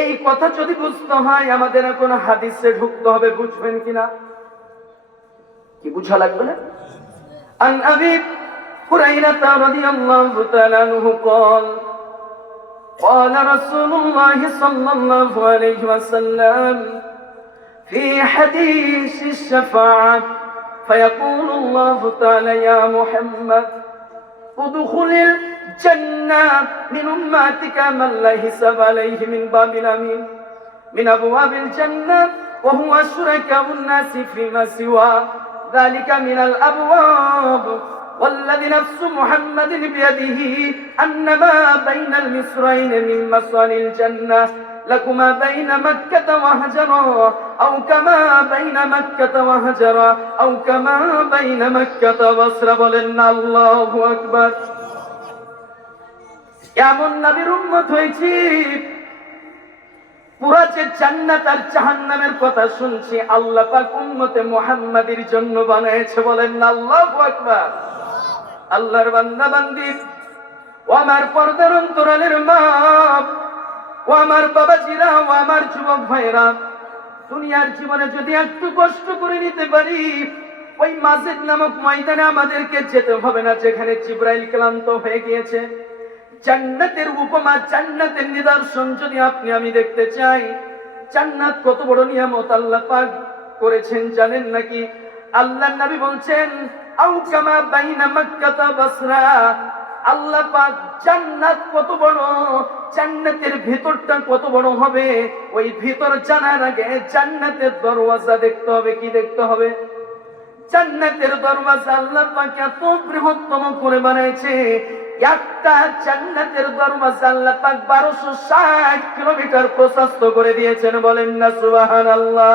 এই কথা যদি বুঝতে হয় আমাদের এখন হাদিসে ঢুকতে হবে, বুঝবেন কিনা? কি বুঝা লাগবে না? আন আবি হুরায়রা রাদিয়াল্লাহু তাআলা আনহু قال قال رسول الله صلى الله عليه وسلم في حديث الشفاعة فيقول الله تعالى يا محمد ادخل الجنة من أمتك من لا حساب عليه من باب الأمين من أبواب الجنة وهو شركاء الناس فيما سوى ذلك من الأبواب والذي نفس محمد بيده أن ما بين المصرين من مصانع الجنة لكما بين مكة وهجرا أو كما بين مكة وهجرا أو كما بين مكة وبصرى বলেন আল্লাহু আকবার। এমন নবীর উম্মত হয়েছি, পুরা যে জান্নাত আর জাহান্নামের কথা শুনছি আল্লাহ পাক উম্মতে মুহাম্মাদের জন্য বানায়েছে। বলেন আল্লাহু আকবার। আল্লাহর বান্দা বান্দি, ও আমার পর্দার অন্তরালের মা, ও আমার বাবাজিরা, ও আমার যুবক ভাইরা, দুনিয়ার জীবনে যদি একটু কষ্ট করে নিতে পারি, ওই মাজিদ নামক ময়দানে আমাদেরকে যেতে হবে না, যেখানে জিবরাইল ক্লান্ত হয়ে গিয়েছে। জান্নাতের উপমা, জান্নাতের নিদর্শন যদি আপনি আমি দেখতে চাই, জান্নাত কত বড় নিয়ামত আল্লাহ পাক করেছেন জানেন নাকি? আল্লাহর নবী বলছেন, আও কামা বাইনা মক্কা ওয়া বসরা, আল্লাহ পাক জান্নাত কত বড়, জান্নাতের ভিতরটা কত বড় হবে, ওই ভিতর জানার আগে জান্নাতের দরওয়াজা দেখতে হবে। কি দেখতে হবে? জান্নাতের দরওয়াজা আল্লাহ পাক এত বৃহত্তম করে বানাইছে, একটা জান্নাতের দরওয়াজা আল্লাহ পাক 1260 কিলোমিটার প্রশস্ত করে দিয়েছেন। বলেন না সুবহানাল্লাহ।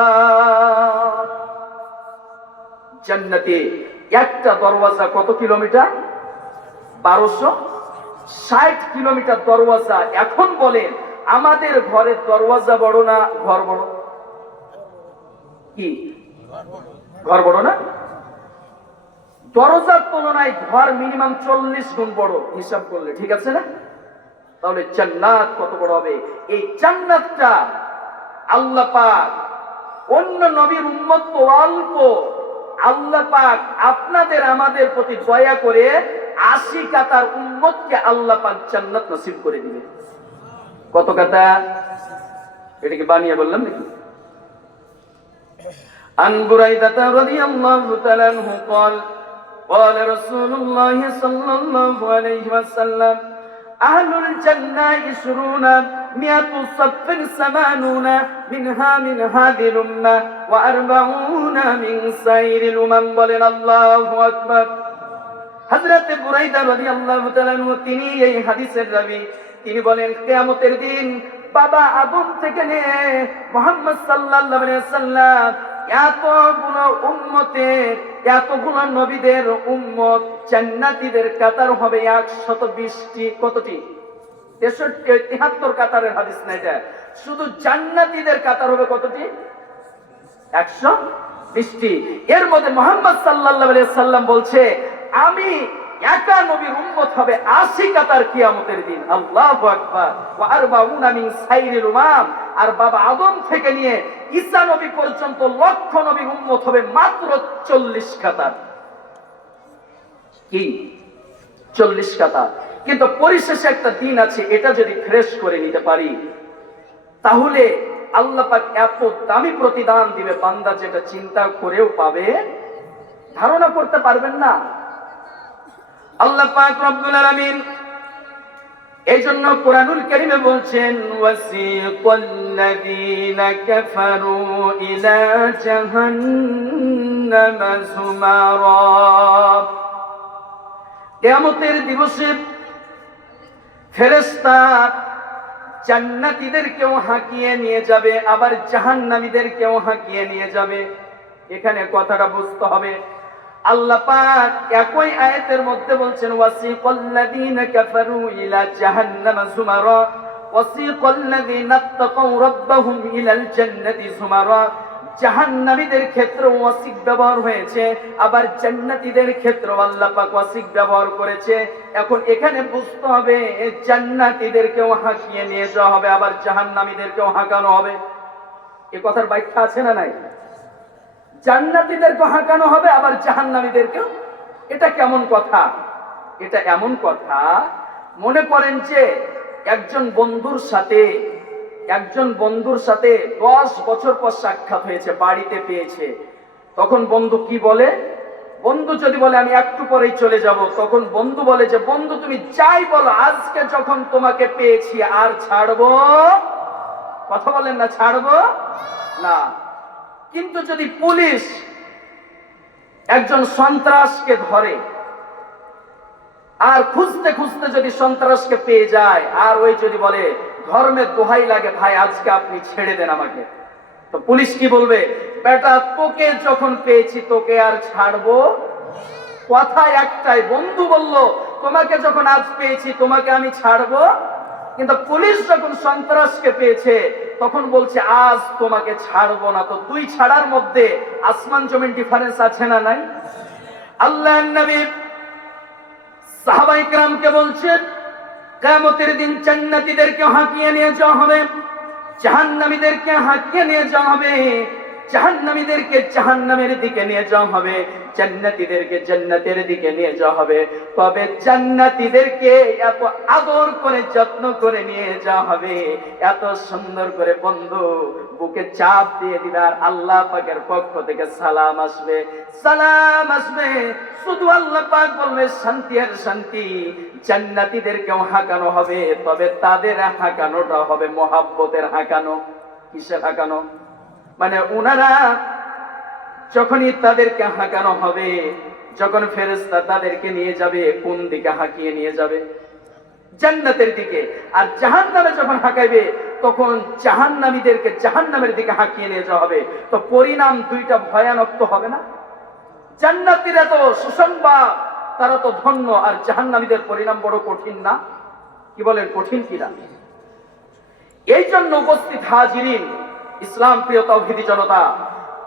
জান্নাতে একটা দরওয়াজা কত কিলোমিটার? 1260 কিলোমিটার দরওয়াজা। এখন বলেন, আমাদের ঘরের দরওয়াজা বড় না ঘর বড়? কি ঘর বড় না? দরজার তুলনায় ঘর মিনিমাম 40 গুণ বড় হিসাব করলে, ঠিক আছে না? তাহলে জান্নাত কত বড় হবে? এই জান্নাতটা আল্লাহ পাক, অন্য নবীর উম্মত তো অল্প, আল্লাহ পাক আপনাদের আমাদের প্রতি দয়া করে 80 কাতার উম্মতকে আল্লাহ পাক জান্নাত নসিব করে দিবেন। কত কাতা? এটাকে বানিয়ে বললাম নাকি? আন বুরাইদা রাদিয়াল্লাহু তাআলা আনহু قال قال رسول الله صلى الله عليه وسلم أهل الجنة 20 صف 80 منها من هذه الأمة و40 من سائر الأمم। বলেন আল্লাহু আকবার। হযরত বুরাইদা রাদিয়াল্লাহু তাআলা আনহু তিনি এই হাদিসের রাবী, তিনি বলেন কিয়ামতের দিন বাবা আদম থেকে নিয়ে মুহাম্মদ সাল্লাল্লাহু আলাইহি ওয়াসাল্লাম এতগুলো উম্মতের, এতগুলো নবীদের উম্মত, জান্নাতীদের কাতার হবে 120টি। কতটি? 63 73 কাতারের হাদিস না এটা, শুধু জান্নাতীদের কাতার হবে কতটি? 120টি। এর মধ্যে মুহাম্মদ সাল্লাল্লাহু আলাইহি ওয়াসাল্লাম বলছে, আমি একা নবীর উম্মত হবে 80 কাতার কিয়ামতের দিন। আল্লাহু আকবার। ওয়া 40 মিন সাইরিল উমাম, আর বাবা আদম থেকে নিয়ে ঈসা নবী পর্যন্ত লক্ষ নবীর উম্মত হবে মাত্র 40 কাতার। কি 40 কাতার? কিন্তু পরিশেষে একটা দিন আছে, এটা যদি ফ্রেশ করে নিতে পারি তাহলে আল্লাহ পাক এত দামি প্রতিদান দিবে, বান্দা যেটা চিন্তা করেও পাবে, ধারণা করতে পারবেন না। আল্লাহ পাক রব্বুল আলামিন এই জন্য কোরআনুল কারীমে বলছেন ওয়াসিকাল্লাযীনা কাফারু ইলা জাহান্নাম যুমারা। কিয়ামতের দিবসে ফেরেশতা জান্নাতীদেরকেও হাঁকিয়ে নিয়ে যাবে, আবার জাহান্নামীদেরকেও হাঁকিয়ে নিয়ে যাবে। এখানে কথাটা বুঝতে হবে, আল্লাহ পাক একই আয়াতের মধ্যে বলছেন ওয়াসিকাল্লাযীনা কাফারু ইলা জাহান্নাম যুমারা ওয়াসিকাল্লাযীনা তাকাউ রাব্বাহুম ইলাল জান্নাতি যুমারা। জাহান্নামীদের ক্ষেত্রে ওয়াসিক ব্যবহার হয়েছে, আবার জান্নাতীদের ক্ষেত্রে আল্লাহ পাক ওয়াসিক ব্যবহার করেছে। এখন এখানে বুঝতে হবে জান্নাতীদেরকেও হাঁকিয়ে নিয়ে যাওয়া হবে, আবার জাহান্নামীদেরকেও হাঁকানো হবে। এই কথার ব্যাখ্যা আছে না নাই? জান্নাতীদেরকে হাঁকানো হবে, আবার জাহান্নামীদেরকেও। এটা কেমন কথা? এটা এমন কথা, মনে করেন যে একজন বন্ধুর সাথে 10 বছর পর সাক্ষাৎ হয়েছে, বাড়িতে পেয়েছে। তখন বন্ধু কি বলে? বন্ধু যদি বলে আমি একটু পরেই চলে যাব, তখন বন্ধু বলে যে বন্ধু তুমি যাই বলো, আজকে যখন তোমাকে পেয়েছি আর ছাড়বো? কথা বলেন না, ছাড়বো না। কিন্তু যদি পুলিশ একজন সন্ত্রাসকে ধরে, আর খুঁজতে খুঁজতে যদি সন্ত্রাসকে পেয়ে যায়, আর ওই যদি বলে ধর্মের দোহাই লাগে ভাই আজকে আপনি ছেড়ে দেন আমাকে, তো পুলিশ কি বলবে? বেটা তোকে যখন পেয়েছি তোকে আর ছাড়বো? কথা একটাই, বন্ধু বলল তোমাকে যখন আজ পেয়েছি তোমাকে আমি ছাড়বো। কিন্তু পুলিশ যখন সন্ত্রাসকে পেয়েছে তখন বলছে আজ তোমাকে ছাড়বো না। তো দুই ছাড়ার মধ্যে আসমান জমিন ডিফারেন্স আছে না নাই? আল্লাহর নবী সাহাবায়ে কেরামকে বলছেন কিয়ামতের দিন জান্নাতীদেরকে হাঁকিয়ে নিয়ে যাওয়া হবে, জাহান্নামীদেরকে হাঁকিয়ে নিয়ে যাওয়া হবে। জাহান্নামীদেরকে জাহান্নামের দিকে নিয়ে যাওয়া হবে, জান্নাতীদেরকে জান্নাতের দিকে নিয়ে যাওয়া হবে। তবে জান্নাতীদেরকে এত আদর করে যত্ন করে নিয়ে যাওয়া হবে, এত সুন্দর করে বন্ধু বুকে চাপ দিয়ে দিবে, আর আল্লাহ পাকের পক্ষ থেকে সালাম আসবে, সালাম আসবে। শুধু আল্লাহ পাক বলবে শান্তি আর শান্তি। জান্নাতীদেরকেও হাঁকানো হবে, তবে তাদের হাঁকানোটা হবে মহাব্বতের হাঁকানো। কিসের হাঁকানো? মানে উনারা যখনই তাদেরকে হাঁকানো হবে, যখন ফেরেশতা তাদেরকে নিয়ে যাবে, কোন দিকে হাঁকিয়ে নিয়ে যাবে? জান্নাতের দিকে। আর জাহান্নামে যখন হাঁকাইবে তখন জাহান্নামীদেরকে জাহান্নামের দিকে হাঁকিয়ে নিয়ে যাওয়া হবে। তো পরিণাম দুইটা ভয়ানক তো হবে না? জান্নাতীরা তো সুসংবাদ, তারা তো ধন্য, আর জাহান্নামীদের পরিণাম বড় কঠিন না? কি বলেন, কঠিন কিনা? এই জন্য উপস্থিত হাজিরিন, ইসলাম প্রিয় তাওহীদি জনতা,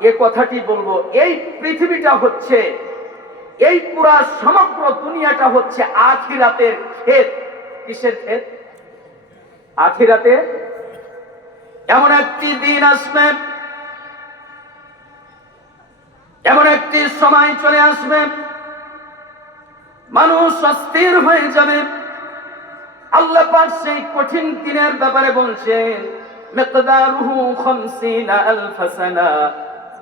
এই কথাটি বলবো, এই পৃথিবীটা হচ্ছে, এই পুরা সমগ্র দুনিয়াটা হচ্ছে আখিরাতের ক্ষেত। কিসের ক্ষেত? আখিরাতে। এমন একটি দিন আসবে, এমন একটি সময় চলে আসবে, মানুষ অস্থির হয়ে যাবে। আল্লাহ পাক সেই কঠিন দিনের ব্যাপারে বলছেন মিকদারুহু 50,000 সানা।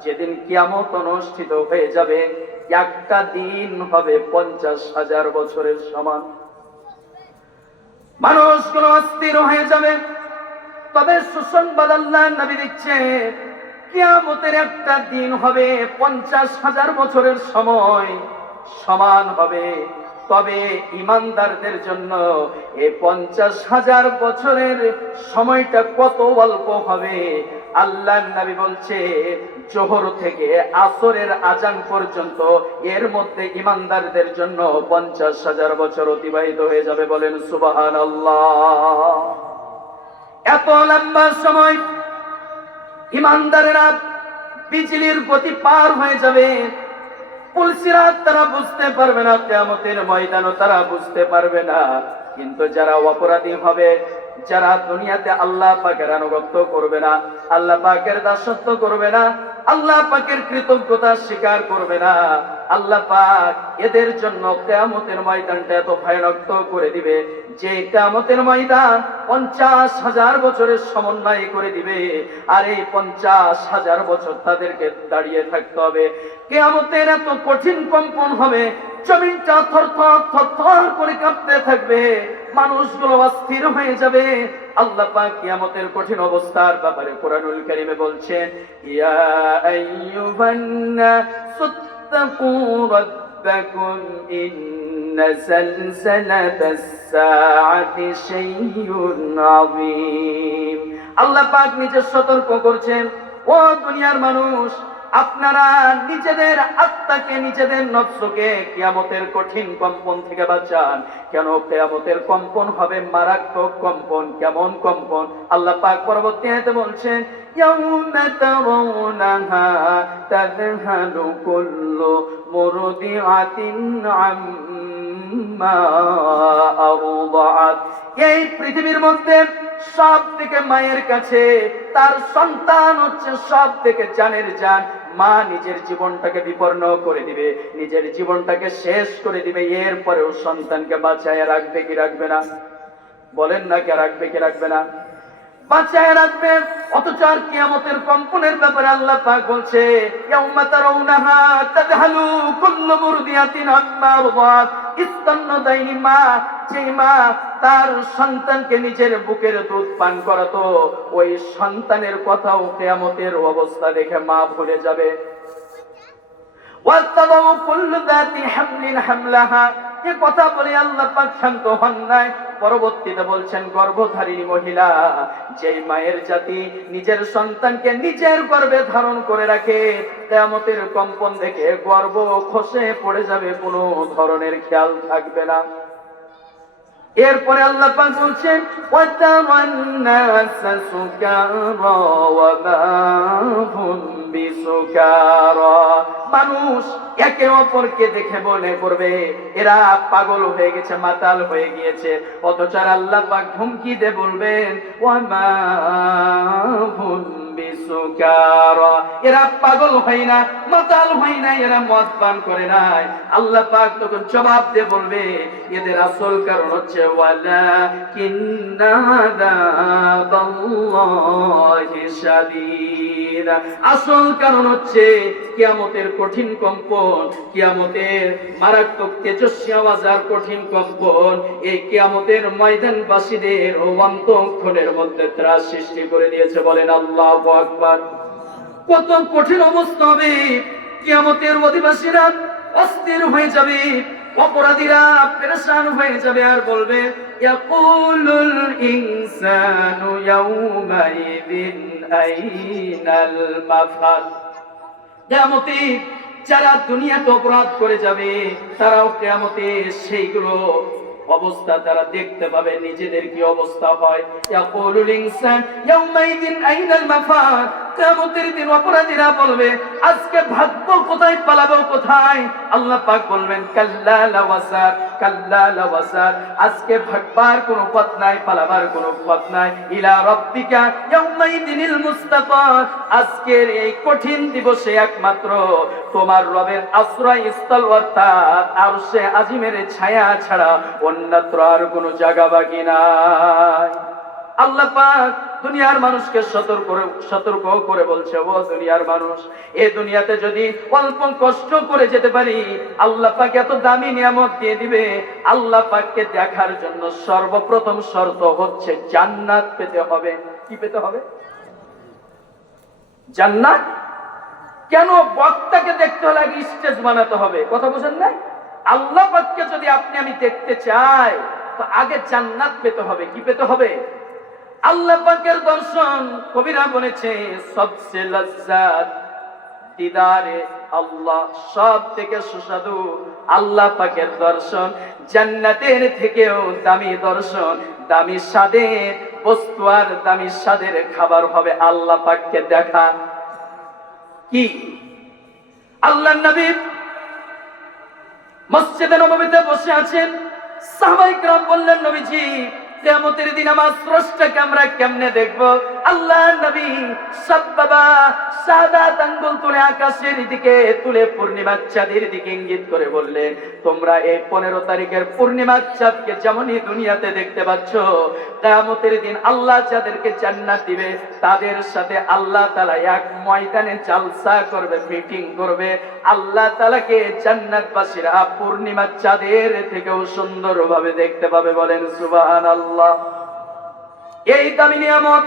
যেদিন কিয়ামত অনুষ্ঠিত হয়ে যাবে, একটা দিন হবে 50,000 বছরের সমান। মানুষগুলো অস্থির হয়ে যাবে। তবে সুসংবাদ আল্লাহর নবী দিচ্ছে, কিয়ামতের একটা দিন হবে 50,000 বছরের সময় সমান হবে। তবে ঈমানদারদের জন্য এই 50,000 বছরের সময়টা কত অল্প হবে। আল্লাহর নবী বলছে জোহর থেকে আসরের আজান পর্যন্ত, এর মধ্যে ঈমানদারদের জন্য 50,000 বছর অতিবাহিত হয়ে যাবে। বলেন সুবহানাল্লাহ। এত লম্বা সময় ঈমানদারেরা বিজলির গতি পার হয়ে যাবে। পুলসিরাত তারা বুঝতে পারবে না, কিয়ামতের ময়দানও তারা বুঝতে পারবে না। কিন্তু যারা অপরাধী হবে, যারা দুনিয়াতে আল্লাহ পাকের আনুগত্য করবে না, আল্লাহ পাকের দাসত্ব করবে না, আল্লাহ পাকের কৃতজ্ঞতা স্বীকার করবে না, আল্লাহ পাক এদের জন্য কিয়ামতের ময়দানটা এত ভয়ানক করে দিবে যে কিয়ামতের ময়দান 50,000 বছরের সমন্বয় করে দিবে। আর এই 50,000 বছর তাদেরকে দাঁড়িয়ে থাকতে হবে। কিয়ামতের এত কঠিন কম্পন হবে, জমিনটা থরথর থরথর করে কাঁপতে থাকবে, মানুষগুলো অস্থির হয়ে যাবে। আল্লাহ পাক কিয়ামতের কঠিন অবস্থার ব্যাপারে কোরআনুল কারীমে বলছেন, ইয়া আইয়ুহান নাসুত্তাকু রাব্বাকুম ইন্না সালসালাতাস সাআতি শাইউন আযীম। আল্লাহ পাক নিজে সতর্ক করছেন, ও দুনিয়ার মানুষ, আপনারা নিজেদের আত্মাকে, নিজেদের নফসকে কিয়ামতের কঠিন কম্পন থেকে বাঁচান। কেন কিয়ামতের কম্পন হবে মারাত্মক কম্পন। কেমন কম্পন? আল্লাহ পাক পরবর্তী আয়াতে বলছেন, ইয়াউমা তারাউনাহা তাযহালু কুল্লু মুরদিআতিন আম্মা আরদাআত। এই পৃথিবীর মধ্যে সব থেকে মায়ের কাছে তার সন্তান হচ্ছে সব থেকে জানের জান। মা নিজের জীবনটাকে বিপন্ন করে দিবে, নিজের জীবনটাকে শেষ করে দিবে, এরপরেও সন্তানকে বাঁচায় রাখবে কি রাখবে না? বলেন না, কে রাখবে কি রাখবে না? বাঁচায় রাখবে। অথচ আর কিয়ামতের কম্পনের ব্যাপারে আল্লাহ পাক বলছে, ইয়াউমা তারাউনাহা তাযহালু কুল্লু মুরদিয়াতিন আম্মা আরদাআত। স্তন্যদায়িনী মা, যে মা তার সন্তানকে নিজের বুকের দুধ পান করাতো, ওই সন্তানের কথাও কিয়ামতের অবস্থা দেখে মা ভুলে যাবে। ওয়াতাদাউ কুল্লু যাতি হামলিন হামলাহা। এই কথা বলে আল্লাহ পাক শান্ত হন নাই। পরবর্তীতে বলছেন, গর্ভধারিণী মহিলা, যেই মায়ের জাতি নিজের সন্তানকে নিজের গর্ভে ধারণ করে রাখে, কিয়ামতের কম্পন দেখে গর্ভ খসে পড়ে যাবে, কোনো ধরনের খেয়াল থাকবে না। এরপরে আল্লাহ পাক বলছেন, ওয়াতারান নাসা সুকারা ওয়া মা হুম বিসুকারা। মানুষ একে অপরকে দেখে মনে করবে এরা পাগল হয়ে গেছে, মাতাল হয়ে গিয়েছে। অথচ আল্লাহ পাক ধমকি দিয়ে বলবেন, ওয়া মা হুম বিসুকারা। এরা পাগল হয় না, মাতাল হয় না, এরা মদ পান করে নাই। আল্লাহ পাক তখন জবাব দিয়ে বলবে, এদের আসল কারণ হচ্ছে ওয়ালাকিন্না আযাবাল্লাহি শাদীদ। আসল কারণ হচ্ছে কিয়ামতের কঠিন কম্পন, কিয়ামতের মারাত্মক তেজস্বী আওয়াজ আর কঠিন কম্পন এই কিয়ামতের ময়দানবাসীদের অন্তঃক্ষণের মধ্যে ত্রাস সৃষ্টি করে দিয়েছে। বলেন আল্লাহু আকবার। কত কঠিন অবস্থা হবে! কিয়ামতের অধিবাসীরা অস্থির হয়ে যাবে, অপরাধীরা পেরেশান হয়ে যাবে, আর বলবে, ইয়াকুলুল ইনসানু ইয়াউমাইযিন আইনাল মাফার। কিয়ামতে যারা দুনিয়াতে অপরাধ করে যাবে, তারাও কিয়ামতে সেইগুলো অবস্থা তারা দেখতে পাবে, নিজেদের কি অবস্থা হয়। ইয়াকুলুল ইনসান ইয়াউমাইযিন আইনাল মাফার। কিয়ামতের দিন অপরাধীরা বলবে, আজকে ভাগবো কোথায়, পালাবো কোথায়? আল্লাহ পাক বলবেন, কাল্লা লা ওয়াসার, কাল্লা লা ওয়াসার। আজকে ভাগবার কোনো পথ নাই, পালাবার কোনো পথ নাই। ইলা রাব্বিকা ইয়াউমাইযিনিল মুস্তাকার। আজকের এই কঠিন দিবসে একমাত্র তোমার রবের আশ্রয়স্থল অর্থাৎ আরশে আজিমের ছায়া ছাড়া অন্যত্র আর কোনো জায়গা বাকি নাই। আল্লাহ পাক দুনিয়ার মানুষকে সতর্ক করে বলছে, ও দুনিয়ার মানুষ, এই দুনিয়াতে যদি অল্প কষ্ট করে যেতে পারি, আল্লাহ পাক এত দামি নিয়ামত দিয়ে দিবে। আল্লাহ পাককে দেখার জন্য সর্বপ্রথম শর্ত হচ্ছে জান্নাত পেতে হবে। কি পেতে হবে? জান্নাত। কেন? বক্তাকে দেখতে হলে আগে স্টেজ বানাতে হবে। কথা বুঝেন নাই? আল্লাহ পাককে যদি আপনি আমি দেখতে চাই, তো আগে জান্নাত পেতে হবে। কি পেতে হবে? আল্লাহ পাকের দর্শন। কবিরা বলেছে, সবচেয়ে লজ্জাত দিদারে আল্লাহ, সব থেকে সুস্বাদু আল্লাহ পাকের দর্শন। জান্নাতের থেকেও দামি দর্শন, দামি স্বাদের বস্তু আর দামি স্বাদের খাবার হবে আল্লাহ পাককে দেখা। কি? আল্লাহর নবী মসজিদে নববীতে বসে আছেন, সাহাবায়ে কেরাম বললেন, নবীজি, কিয়ামতের দিন আমার স্রষ্টাকে আমরা কেমনে দেখবো? আল্লাহর নবী সাব্বাবা শাহাদাত আঙ্গুল তুলে আকাশের দিকে তুলে পূর্ণিমার চাঁদের দিকে ইঙ্গিত করে বললেন, তোমরা এই 15 তারিখের পূর্ণিমার চাঁদকে যেমনই দুনিয়াতে দেখতে পাচ্ছ, কিয়ামতের দিন আল্লাহ যাদেরকে জান্নাত দিবে তাদের সাথে আল্লাহ তাআলা এক ময়দানে জালসা করবে, মিটিং করবে। আল্লাহ তাআলাকে জান্নাতবাসীরা পূর্ণিমার চাঁদের থেকেও সুন্দরভাবে দেখতে পাবে। বলেন সুবহানাল্লাহ। এই দামি নিয়ামত,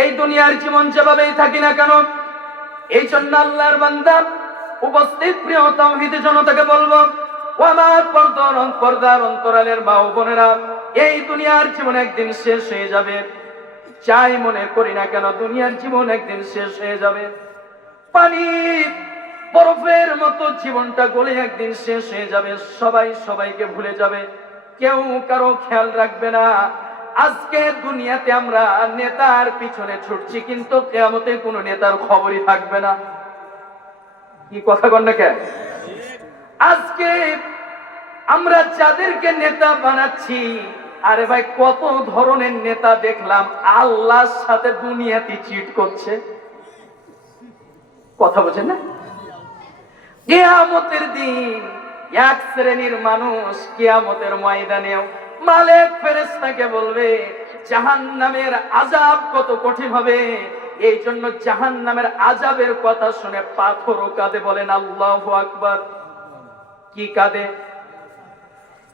এই দুনিয়ার জীবন যেভাবেই থাকি না কেন, এই জন্য আল্লাহর বান্দা উপস্থিত প্রিয় তাওহীদ জনতাকে বলবো, ও আমার পর্দার অন্তরালের মা ও বোনেরা, এই দুনিয়ার জীবন একদিন শেষ হয়ে যাবে। চাই মনে করি না কেন দুনিয়ার জীবন একদিন শেষ হয়ে যাবে। পানি বরফের মতো জীবনটা গলে একদিন শেষ হয়ে যাবে। সবাই সবাইকে ভুলে যাবে, কেউ কারো খেয়াল রাখবে না। আজকে দুনিয়াতে আমরা নেতার পিছনে ছুটছি, কিন্তু কিয়ামতে কোনো নেতার খবরই থাকবে না। কি কথা কন না কেন? আজকে আমরা যাদেরকে নেতা বানাচ্ছি, আরে ভাই কত ধরনের নেতা দেখলাম আল্লাহর সাথে দুনিয়াতে চিট করছে। কথা বোঝেন না? কিয়ামতের দিন এক শ্রেণীর মানুষ কিয়ামতের ময়দানেও মালিক ফেরেশতাকে বলবে, জাহান্নামের আযাব কত কঠিন হবে। এই জন্য জাহান্নামের আযাবের কথা শুনে পাথরও কাঁদে। বলেন আল্লাহু আকবার। কি কাঁদে?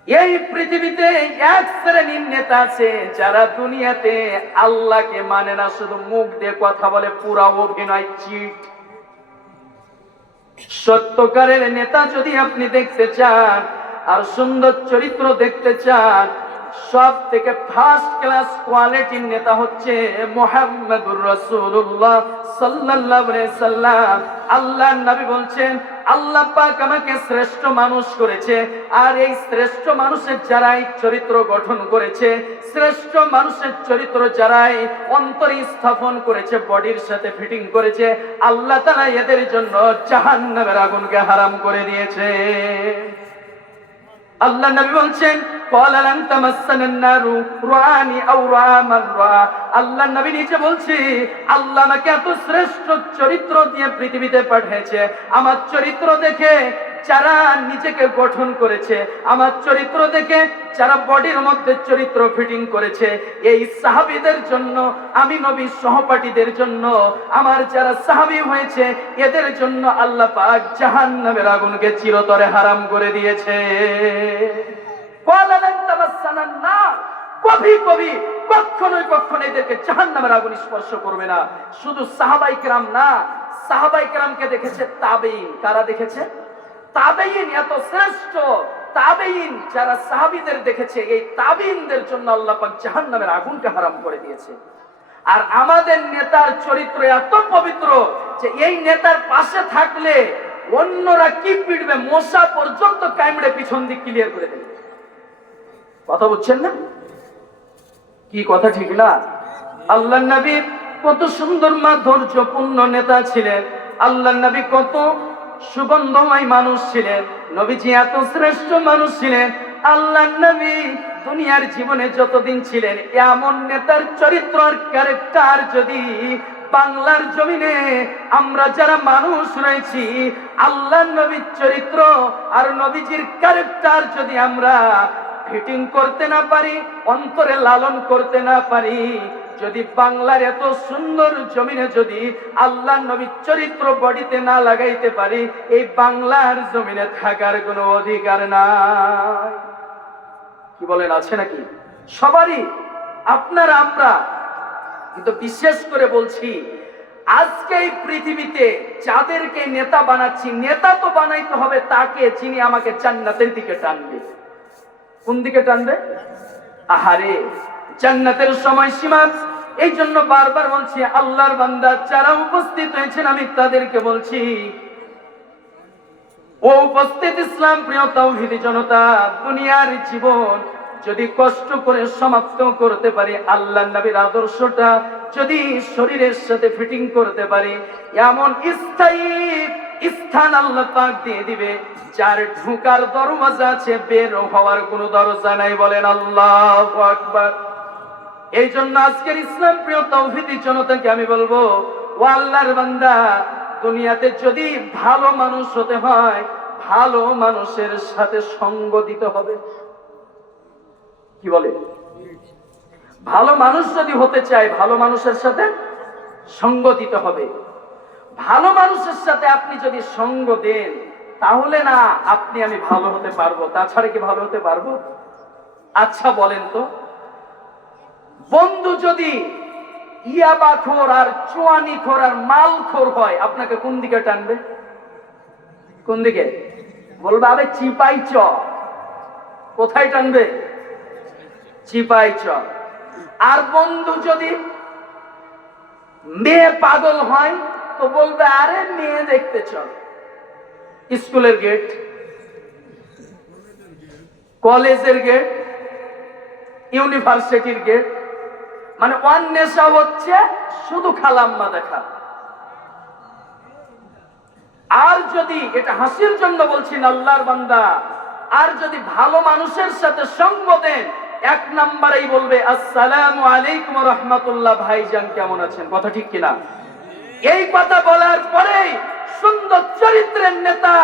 এই পৃথিবীতে এক শ্রেণীর নেতা আছে যারা দুনিয়াতে আল্লাহকে মানে না, শুধু মুখ দিয়ে কথা বলে, পুরা অভিনয়, চিট। সত্যকারের নেতা যদি আপনি দেখতে চান আর সুন্দর চরিত্র দেখতে চান, সব থেকে ফার্স্ট ক্লাস কোয়ালিটির নেতা হচ্ছে মুহাম্মদুর রাসূলুল্লাহ সাল্লাল্লাহু আলাইহি সাল্লাম। আল্লাহর নবী বলছেন, আল্লাহ পাক আমাকে শ্রেষ্ঠ মানুষ করেছে, আর এই শ্রেষ্ঠ মানুষের যারাই চরিত্র গঠন করেছে, শ্রেষ্ঠ মানুষের চরিত্র যারাই অন্তরে স্থাপন করেছে, বডির সাথে ফিটিং করেছে, আল্লাহ তাআলা এদের জন্য জাহান্নামের আগুনকে হারাম করে দিয়েছে। আল্লাহ নবী বলছেন, ক্বালা লান তামাসসানান নারু রাআনি আও রাআ মান রাআ। আল্লাহ নবী নিজে বলছে, আল্লাহ আমাকে এত শ্রেষ্ঠ চরিত্র দিয়ে পৃথিবীতে পাঠিয়েছে, আমার চরিত্র দেখে যারা নিজেকে গঠন করেছে, আমার চরিত্র দেখে যারা বডির মধ্যে চরিত্র ফিটিং করেছে, এই সাহাবীদের জন্য, আমি নবীর সহপাঠীদের জন্য, আমার যারা সাহাবী হয়েছে এদের জন্য আল্লাহ পাক জাহান্নামের আগুনকে চিরতরে হারাম করে দিয়েছে। কখনোই এদেরকে জাহান্নামের আগুন স্পর্শ করবে না। শুধু সাহাবাই কেরাম না, সাহাবাই কেরামকে দেখেছে তাবেঈন। কারা দেখেছে? তাবেঈন। এত শ্রেষ্ঠ তাবেঈন যারা সাহাবীদের দেখেছে, এই তাবেঈনদের জন্য আল্লাহ পাক জাহান্নামের আগুনকে হারাম করে দিয়েছে। আর আমাদের নেতার চরিত্র এত পবিত্র যে এই নেতার পাশে থাকলে অন্যরা কি পিটবে, মশা পর্যন্ত কামড়ে পিছন দিক ক্লিয়ার করে দেবে। কথা বুঝছেন না? কি কথা ঠিক না? আল্লাহর নবী কত সুন্দর মাধুর্যপূর্ণ নেতা ছিলেন, আল্লাহর নবী কত সুগন্ধময় মানুষ ছিলেন, নবীজি এত শ্রেষ্ঠ মানুষ ছিলেন। আল্লাহর নবী দুনিয়ার জীবনে যতদিন ছিলেন, এমন নেতার চরিত্র আর ক্যারেক্টার যদি বাংলার জমিনে আমরা যারা মানুষ রয়েছি, আল্লাহর নবীর চরিত্র আর নবীজির ক্যারেক্টার যদি আমরা ফিটিং করতে না পারি, অন্তরে লালন করতে না পারি, যদি বাংলার এত সুন্দর জমিনে যদি আল্লাহর নবীর চরিত্র বডিতে না লাগাইতে পারি, এই বাংলার জমিনে থাকার কোনো অধিকার নাই। কি বলেন, আছে নাকি? সবারই, আপনারা, আমরা। কিন্তু বিশেষ করে বলছি, আজকে এই পৃথিবীতে যাদেরকে নেতা বানাচ্ছি, নেতা তো বানাইতে হবে তাকে যিনি আমাকে জান্নাতের দিকে টানবে। কোন দিকে টানবে? আহারে, জান্নাতের সময়সীমা। এই জন্য বারবার বলছি, আল্লাহর বান্দা যারা উপস্থিত হয়েছেন, আমি তাদেরকে বলছি, ও উপস্থিত ইসলাম প্রিয় তাওহীদি জনতা, দুনিয়ার জীবন যদি কষ্ট করে সমাপ্ত করতে পারি, আল্লাহর নবীর আদর্শটা যদি শরীরের সাথে ফিটিং করতে পারি, এমন স্থায়ী স্থান আল্লাহ পাক দিয়ে দিবে, যার ঢোকার দরওয়াজা আছে, বের হওয়ার কোনো দরজা নাই। বলেন আল্লাহু আকবার। এই জন্য আজকের ইসলাম প্রিয় তাওহীদি জনতাকে আমি বলবো, ও ও আল্লাহর বান্দা, দুনিয়াতে যদি ভালো মানুষ হতে হয়, ভালো মানুষের সাথে সঙ্গ দিতে হবে। কি বলে? ভালো মানুষ যদি হতে চায়, ভালো মানুষের সাথে সঙ্গ দিতে হবে। ভালো মানুষের সাথে আপনি যদি সঙ্গ দেন, তাহলে না আপনি আমি ভালো হতে পারবো, তাছাড়া কি ভালো হতে পারবো? আচ্ছা বলেন তো, বন্ধু যদি ইয়াবাখোর আর চুয়ানিখোর আর মালখোর হয়, আপনাকে কোন দিকে টানবে? কোন দিকে? বলবে আরে চিপাই চ। কোথায় টানবে? চিপাই চ। আর বন্ধু যদি মেয়ে পাগল হয়, তো বলবে আরে মেয়ে দেখতে চল। স্কুলের গেট, কলেজের গেট, ইউনিভার্সিটির গেট, মানে অন্বেষা হচ্ছে শুধু খালাম্মা দেখা। আর যদি, এটা হাসির জন্য বলছি না আল্লাহর বান্দা, আর যদি ভালো মানুষের সাথে সঙ্গ দেন, এক নাম্বারেই বলবে আসসালামু আলাইকুম ওয়া রাহমাতুল্লাহ, ভাইজান কেমন আছেন? কথা ঠিক কিনা? এই কথা বলার পরেই সুন্দর চরিত্রের নেতা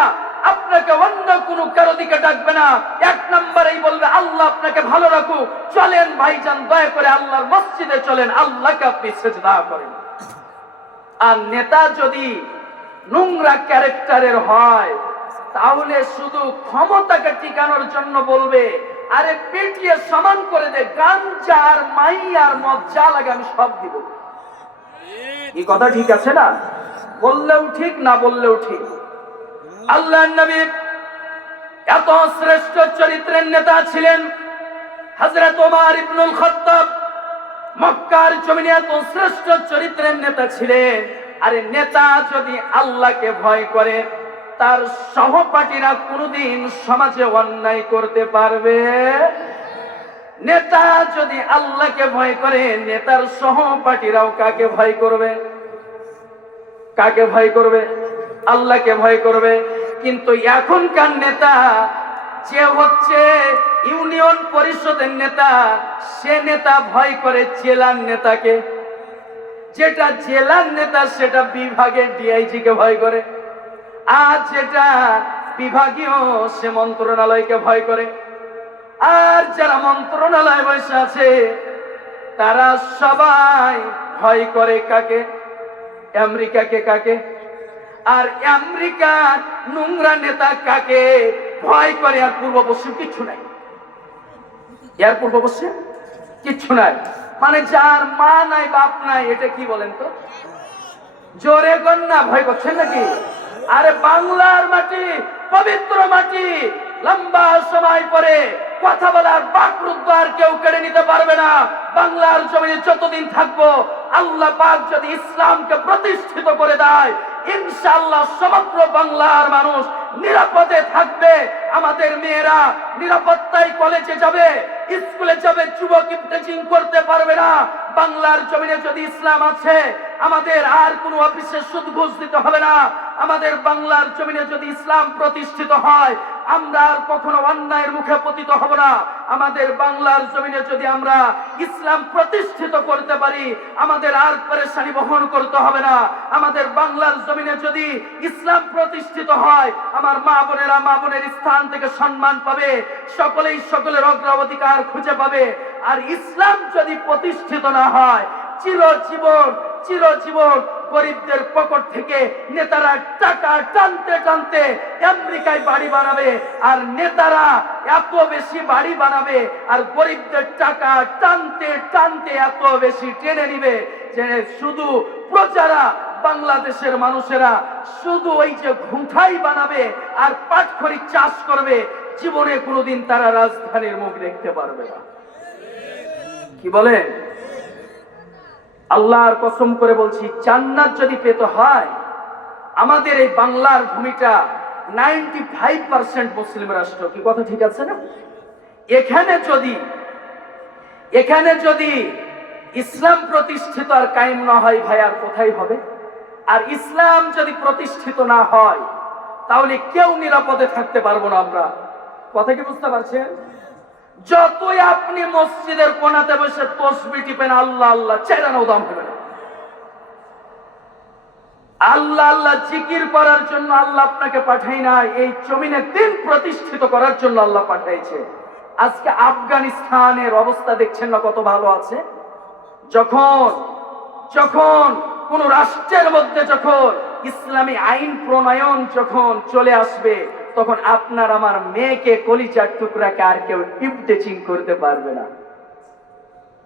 আপনাকে অন্য কোনো কারো দিকে ডাকবে না, এক নাম্বারেই বলবে আল্লাহ আপনাকে ভালো রাখুক, চলেন ভাইজান দয়া করে আল্লাহর মসজিদে চলেন, আল্লাহকে আপনি সিজদা করেন। আর নেতা যদি নোংরা ক্যারেক্টারের হয়, তাহলে শুধু ক্ষমতাকে টিকানোর জন্য বলবে আরে পেটিয়ে সমান করে দে, গাঞ্জা আর মাই আর মদ যা লাগে আমি সব দিব। এই কথা ঠিক আছে না? বললেও ঠিক, না বললেও ঠিক। আল্লাহর নবী এত শ্রেষ্ঠ চরিত্রের নেতা ছিলেন, হযরত ওমর ইবনুল খাত্তাব মক্কার জমিনে এত শ্রেষ্ঠ চরিত্রের নেতা ছিলেন। আরে নেতা যদি আল্লাহকে ভয় করে, তার সহপাঠীরা কোনদিন সমাজে অন্যায় করতে পারবে? নেতা যদি আল্লাহকে ভয় করে, নেতার সহপাঠীরাও কাকে ভয় করবে? কাকে ভয় করবে? আল্লাহকে ভয় করবে। কিন্তু এখনকার নেতা যে হচ্ছে ইউনিয়ন পরিষদের নেতা, সে নেতা ভয় করে জেলার নেতাকে। যেটা জেলার নেতা সেটা বিভাগের ডিআইজি কে ভয় করে, আর যেটা বিভাগীয় সে মন্ত্রণালয়কে ভয় করে। আর যারা মন্ত্রণালয়ে বসে আছে তারা সবাই ভয় করে কাকে? আমেরিকাকে। কাকে? আর আমেরিকার নোংরা নেতা কাকে ভয় করে? আর পূর্ব পশ্চিম কিচ্ছু নাই, এর পূর্ব পশ্চিম কিচ্ছু নাই। মানে যার মা নাই বাপ নাই, এটা কি বলেন তো? জোরে কন্যা ভয় করছেন নাকি? আরে বাংলার মাটি, পবিত্র মাটি, লম্বা সময় পরে কথা বলার বাকরুদ্ধ আর কেউ কেড়ে নিতে পারবে না। বাংলার জমিনে যতদিন থাকবো, আল্লাহ পাক যদি ইসলামকে প্রতিষ্ঠিত করে দেয়, ইনশাআল্লাহ সমগ্র বাংলার মানুষ নিরাপদে থাকবে। আমাদের মেয়েরা নিরাপত্তায় কলেজে যাবে, স্কুলে যাবে, যুবক ইফতেজিং করতে পারবে না। বাংলার জমিনে যদি ইসলাম আছে, আমাদের আর কোনো অফিসে সুদ ঘুষ দিতে হবে না। আমাদের বাংলার জমিনে যদি ইসলাম প্রতিষ্ঠিত হয়, আমরা আর কখনো অন্যায়ের মুখে পতিত হব না। আমাদের বাংলার জমিনে যদি আমরা ইসলাম প্রতিষ্ঠিত করতে পারি, আমাদের আর পেরেশানি বহন করতে হবে না। আমাদের বাংলার জমিনে যদি ইসলাম প্রতিষ্ঠিত হয়, আমার মা বোনেরা মা বোনের স্থান থেকে সম্মান পাবে, সকলেই সকলের অগ্রাধিকার খুঁজে পাবে। আর ইসলাম যদি প্রতিষ্ঠিত না হয়, চিরজীবন গরিবদের পকেট থেকে নেতারা টাকা টানতে টানতে আমেরিকায় বাড়ি বানাবে, আর নেতারা এত বেশি বাড়ি বানাবে আর গরিবদের টাকা টানতে টানতে এত বেশি টেনে নিবে যে শুধু প্রজারা, বাংলাদেশের মানুষেরা শুধু ওই যে ঘুঁটাই বানাবে আর পাটখড়ি চাষ করবে, জীবনে কোনোদিন তারা রাজধানীর মুখ দেখতে পারবে না। কি বলেন? আল্লাহর কসম করে বলছি, জান্নাত যদি পেতে হয়, আমাদের এই বাংলার ভূমিটা 95% মুসলিম রাষ্ট্র। কি কথা ঠিক আছে না? এখানে যদি ইসলাম প্রতিষ্ঠিত আর কায়েম না হয়, ভাই আর কোথায় হবে? আর ইসলাম যদি প্রতিষ্ঠিত না হয়, তাহলে কেউ নিরাপদে থাকতে পারবো না আমরা। কথা কি বুঝতে পারছেন? যতই আপনি মসজিদের কোণাতে বসে তসবিহ টিপেন, আল্লাহ আল্লাহ চেরানো দাম হবে না। আল্লাহ আল্লাহ জিকির করার জন্য আল্লাহ আপনাকে পাঠাই নাই, এই জমিনে দিন প্রতিষ্ঠিত করার জন্য আল্লাহ পাঠাইছে। আজকে আফগানিস্তানের অবস্থা দেখছেন না কত ভালো আছে। যখন যখন কোন রাষ্ট্রের মধ্যে যখন ইসলামী আইন প্রণয়ন যখন চলে আসবে, তখন আপনার আমার মেয়েকে, কলিজার টুকরাকে আর কেউ ইফটেচিং করতে পারবে না।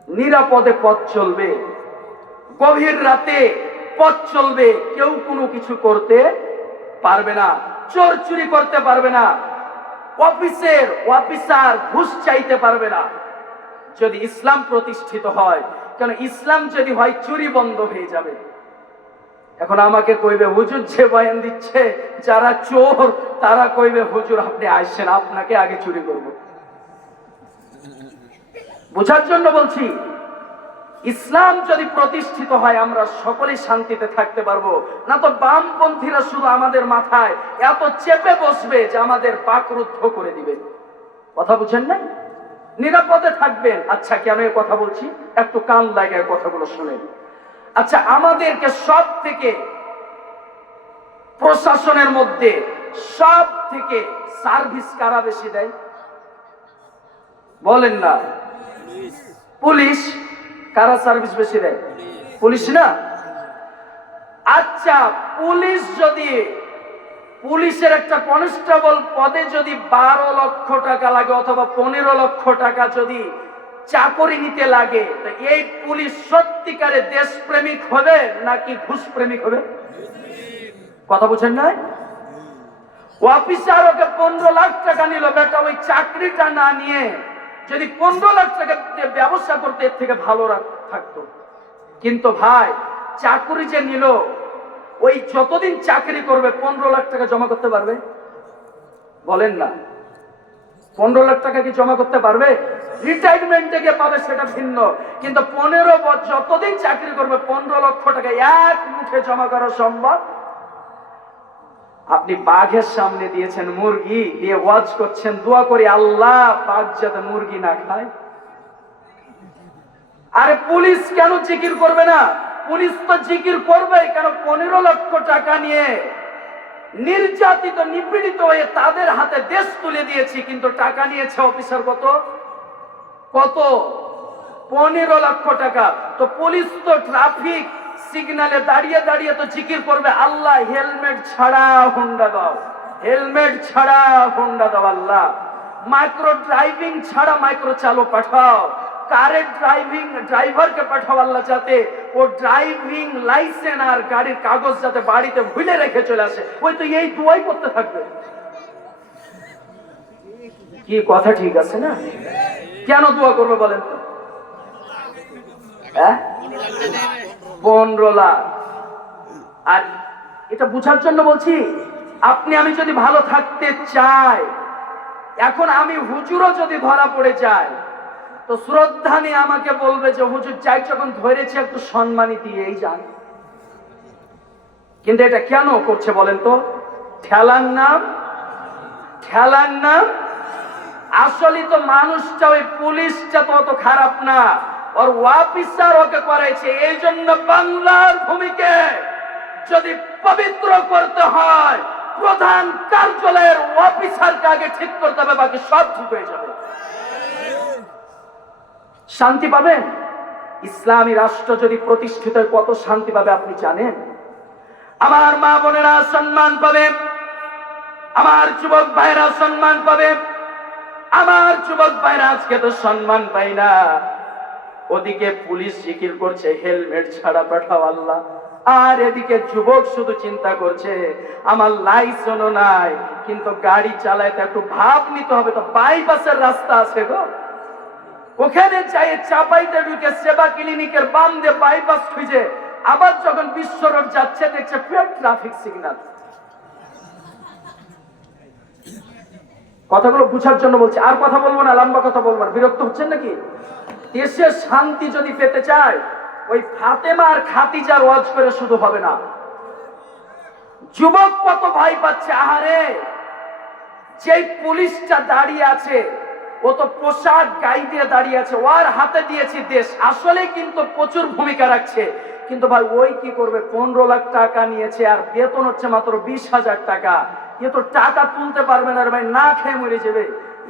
নিরাপদে পথ চলবে, গভীর রাতে পথ চলবে, কেউ কোনো কিছু করতে পারবে না, চোর চুরি করতে পারবে না, অফিসার ঘুষ চাইতে পারবে না, যদি ইসলাম প্রতিষ্ঠিত হয়। কারণ ইসলাম যদি হয়, চুরি বন্ধ হয়ে যাবে। এখন আমাকে কইবে হুজুর যে বয়ান দিচ্ছে যারা চোর তারা কইবে হুজুর আপনি আসছেন, আপনাকে আগে চুরি করব। বোঝার জন্য বলছি, ইসলাম যদি প্রতিষ্ঠিত হয় আমরা সকলে শান্তিতে থাকতে পারবো। না তো বামপন্থীরা শুধু আমাদের মাথায় এত চেপে বসবে যে আমাদের বাকরুদ্ধ করে দিবে। কথা বুঝেন না? নিরাপদে থাকবেন। আচ্ছা, কেন এই কথা বলছি একটু কান লাগায় কথাগুলো শুনেন। আচ্ছা, আমাদেরকে সব থেকে প্রশাসনের মধ্যে সব থেকে সার্ভিস কারা বেশি দেয় বলেন না? পুলিশ। কারা সার্ভিস বেশি দেয়? পুলিশ না? আচ্ছা, পুলিশের একটা কনস্টেবল পদে যদি 12 লক্ষ টাকা লাগে অথবা 15 লক্ষ টাকা যদি চাকরি নিতে লাগে, তো এই পুলিশ সত্যিকারে দেশপ্রেমিক হবে নাকি ঘুষ প্রেমিক হবে? কথা বুঝেন না? অফিসার ওকে 15 লাখ টাকা নিল, বেটা ওই চাকরিটা না নিয়ে যদি 15 লাখ টাকা ব্যবসা করতে এর থেকে ভালো থাকতো। কিন্তু ভাই, চাকরি যে নিল, ওই যতদিন চাকরি করবে 15 লাখ টাকা জমা করতে পারবে? বলেন না। 15 লাখ টাকা কি জমা করতে পারবে? রিটায়ারমেন্টে গিয়ে পাবে সেটা ভিন্ন, কিন্তু 15 বছর যতদিন চাকরি করবে 15 লক্ষ টাকা এক মুঠে জমা করা সম্ভব? আপনি বাঘের সামনে দিয়েছেন মুরগি দিয়ে ওয়াজ করছেন, দোয়া করি আল্লাহ বাঘ যাতে মুরগি না খায়। আরে পুলিশ কেন জিকির করবে না? পুলিশ তো জিকির করবে, কেন 15 লক্ষ টাকা নিয়ে নির্যাতিত নিপীড়িত হয়ে তাদের হাতে দেশ তুলে দিয়েছি, কিন্তু টাকা নিয়েছে অফিসার কত 15 লক্ষ টাকা। তো পুলিশ তো ট্রাফিক সিগন্যালে দাঁড়িয়ে দাঁড়িয়ে তো জিকির করবে, আল্লাহ হেলমেট ছাড়া হুন্ডা দাও, হেলমেট ছাড়া হুন্ডা দাও, আল্লাহ মাইক্রো ড্রাইভিং ছাড়া মাইক্রো চালু পাঠাও, কারের ড্রাইভারকে পাঠাও আল্লাহ, যাতে ও ড্রাইভিং লাইসেন্স আর গাড়ির কাগজ যাতে বাড়িতে ভুলে রেখে চলে আসে। ওই তো এই দুয়াই করতে থাকবে। কি কথা ঠিক আছে না? কেন দোয়া করবে বলেন তো? 15 লাখ। আর এটা বুঝার জন্য বলছি, আপনি আমি যদি ভালো থাকতে চাই, এখন আমি হুজুরও যদি ধরা পড়ে যায় তো শ্রদ্ধা নিয়ে আমাকে বলবে যে হুজুর যাই যখন ধরেছে একটু সম্মানই দিয়েই যান। কিন্তু এটা কেন করছে বলেন তো? ঠেলার নাম। আসলে তো মানুষটা, ওই পুলিশটা তো অত খারাপ না, ওর অফিসার ওকে করাইছে। এই জন্য বাংলার ভূমিকে যদি পবিত্র করতে হয়, প্রধান কার্যালয়ের অফিসারকে আগে ঠিক করতে হবে, বাকি সব ঠিক হয়ে যাবে। শান্তি পাবেন। ইসলামী রাষ্ট্র যদি প্রতিষ্ঠিত হয় কত শান্তি পাবে আপনি জানেন? আমার মা বোনেরা সম্মান পাবে, আমার যুবক ভাইরা সম্মান পাবে। আমার যুবক ভাইরা আজকে তো সম্মান পাই না, ওদিকে পুলিশ জিকির করছে হেলমেট ছাড়া পাঠাও আল্লাহ, আর এদিকে যুবক শুধু চিন্তা করছে আমার লাইসেন্সও নাই, কিন্তু গাড়ি চালাইতে একটু ভাব নিতে হবে, তো বাইপাসের রাস্তা আছে গো, ওখানে চাই চাপাইতে ঢুকে সেবা ক্লিনিকের বাম দিয়ে বাইপাস খুঁজে, আবার যখন বিশ্ব রোড যাচ্ছে দেখছে ফের ট্রাফিক সিগন্যাল। কথাগুলো বুঝার জন্য বলছি, আর কথা বলবো না, লম্বা কথা বলবো না, বিরক্ত হচ্ছেন নাকি? দেশের শান্তি যদি পেতে চায়, ওই ফাতেমা আর খাদিজার ওয়াজ করে শুধু হবে না। যুবক কত ভয় পাচ্ছে, আহারে যে পুলিশটা দাঁড়িয়ে আছে ও তো পোশাক গায়ে দিয়ে দাঁড়িয়ে আছে, ওর হাতে দিয়েছি দেশ, আসলে কিন্তু প্রচুর ভূমিকা রাখছে। কিন্তু ভাই ওই কি করবে, 15 লাখ টাকা নিয়েছে আর বেতন হচ্ছে মাত্র 20,000 টাকা, এ তো টাকা তুলতে পারবে না রে ভাই, না খেয়ে মরে যাবে।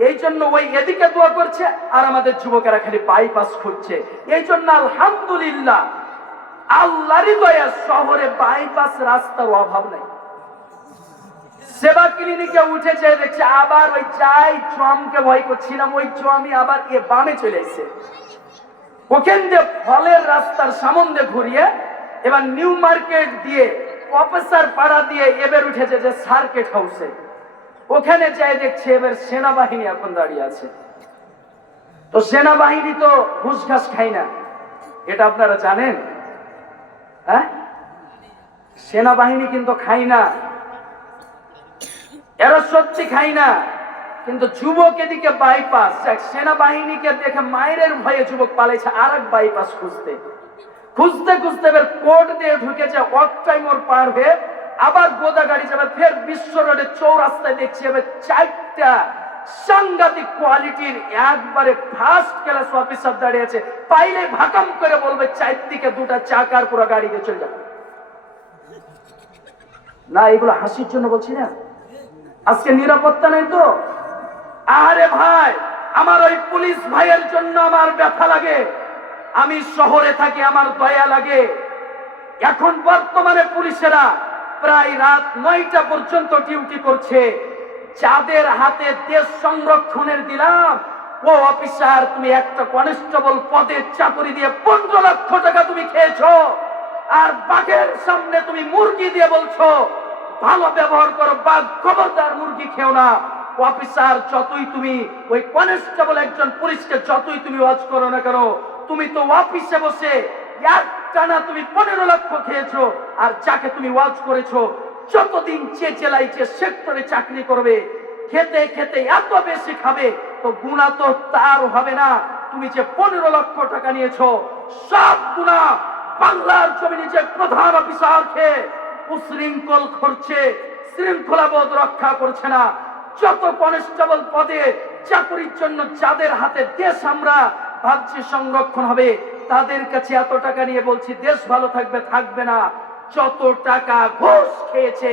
এই জন্য ওই এদিকে দোয়া করছে আর আমাদের যুবকেরা খালি বাইপাস খুঁজছে। এই জন্য আলহামদুলিল্লাহ আল্লাহরই দয়া, শহরে বাইপাস রাস্তার অভাব নাই। সেবা ক্লিনিকে উঠেছে দেখছে আবার ওই যাই জমকে ভয় করছিলাম ওই জমি আবার এ বামে চলে এসেছে, ওখান দিয়ে ফলের রাস্তার সামনে ঘুরিয়ে এবার নিউ মার্কেট দিয়ে প্রফেসর পাড়া দিয়ে এবার উঠেছে যে সার্কিট হাউসে, ওখানে যাই দেখছে এবার সেনাবাহিনী এখন দাঁড়িয়ে আছে। তো সেনাবাহিনী তো ঘুষ ঘাস খায় না, এটা আপনারা জানেন? হ্যাঁ, সেনাবাহিনী কিন্তু খায় না, এরা সত্যি খায় না। কিন্তু যুবক এদিকে বাইপাস, সেনাবাহিনীকে দেখে মায়ের ভয়ে যুবক পালাইছে আর এক বাইপাস খুঁজতে খুঁজতে খুঁজতে এবার কোর্ট দিয়ে ঢুকেছে, অক্টাই মোড় পার হয়ে আবার গোদা গাড়ি যাবে, ফের বিশ্ব রোডে চৌরাস্তায় দেখছি এবার 4টা সাংঘাতিক কোয়ালিটির একবারে ফার্স্ট ক্লাস অফিসার দাঁড়িয়ে আছে, পাইলে ভাকাম করে বলবে 4 দিকে 2টা চাকার পুরো গাড়িতে চলে যাবে। না এগুলো হাসির জন্য বলছি না, আজকে নিরাপত্তা নেই তো। আরে ভাই, আমার ওই পুলিশ ভাইয়ের জন্য আমার ব্যথা লাগে, আমি শহরে থাকি আমার দয়া লাগে। এখন বর্তমানে পুলিশেরা প্রায় রাত 9টা পর্যন্ত ডিউটি করছে, যাদের হাতে দেশ সংরক্ষণের দিলাম ও অফিসার, তুমি একটা কনস্টেবল পদের চাকরি দিয়ে 15 লক্ষ টাকা তুমি খেয়েছো, আর বাঘের সামনে তুমি মুরগি দিয়ে বলছো ভালো ব্যবহার করো, বাঘ খবরদার মুরগি খেও না। অফিসার যতই তুমি ওই কনস্টেবল একজন পুলিশকে যতই তুমি ওয়াচ করো না কেন, তুমি তো অফিসে বসে একটানা তুমি 15 লক্ষ খেয়েছো, আর যাকে তুমি ওয়াচ করেছো যতদিন যে জেলায় যে সেক্টরে চাকরি করবে খেতে খেতে এত বেশি খাবে, তো গুণা তো তার হবে না। তুমি যে 15 লক্ষ টাকা নিয়েছো সব গুণা বাংলার জমিনে যে প্রধান অফিসার খেয়ে উশৃঙ্খল করছে, শৃঙ্খলাবোধ রক্ষা করছে না, যত কনস্টেবল পদে চাকরির জন্য যাদের হাতে দেশ আমরা ভাবছি সংরক্ষণ হবে, তাদের কাছে এত টাকা নিয়ে বলছি দেশ ভালো থাকবে থাকবে না, যত টাকা ঘুষ খেয়েছে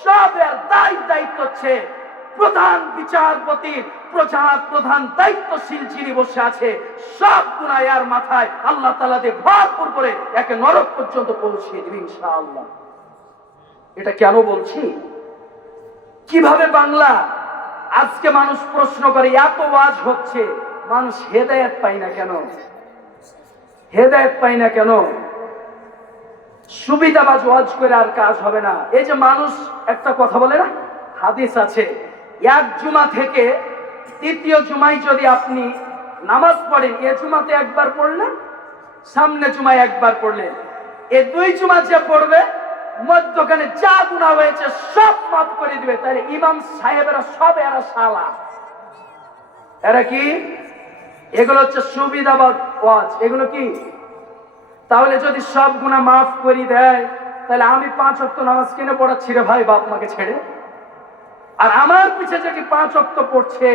সবের দায়িত্ব হচ্ছে প্রধান বিচারপতির, প্রধান দায়িত্বশীল যিনি বসে আছে, সব গুনাহ আর মাথায় আল্লাহ তাআলা দিয়ে ভরপুর করে একে নরক পর্যন্ত পৌঁছিয়ে দিবেন ইনশাআল্লাহ। এটা কেন বলছি? কিভাবে বাংলা আজকে মানুষ প্রশ্ন করে, এত ওয়াজ হচ্ছে মানুষ হেদায়েত পায় না কেন? হেদায়েত পায় না কেন? সুবিধাবাজ ওয়াজ করে আর কাজ হবে না। এই যে মানুষ একটা কথা বলে না, হাদিস আছে, এক জুমা থেকে তৃতীয় জুমায় যদি আপনি নামাজ পড়েন, এ জুমাতে একবার পড়লেন, সামনে জুমায় একবার পড়লেন, এ 2 জুমা যে পড়বে মধ্যখানে যা গুনাহ হয়েছে সব মাফ করে দিবে। তাহলে ইমাম সাহেবেরা সব এরা শালা, এরা কি? এগুলো হচ্ছে সুবিধাবাদ ওয়াজ, এগুলো কি? তাহলে যদি সব গুনাহ মাফ করে দেয়, তাহলে আমি 5 ওয়াক্ত নামাজ কেন পড়াচ্ছি রে ভাই বাপ মাকে ছেড়ে? আর আমার পিছে যেটি 5 ওয়াক্ত পড়ছে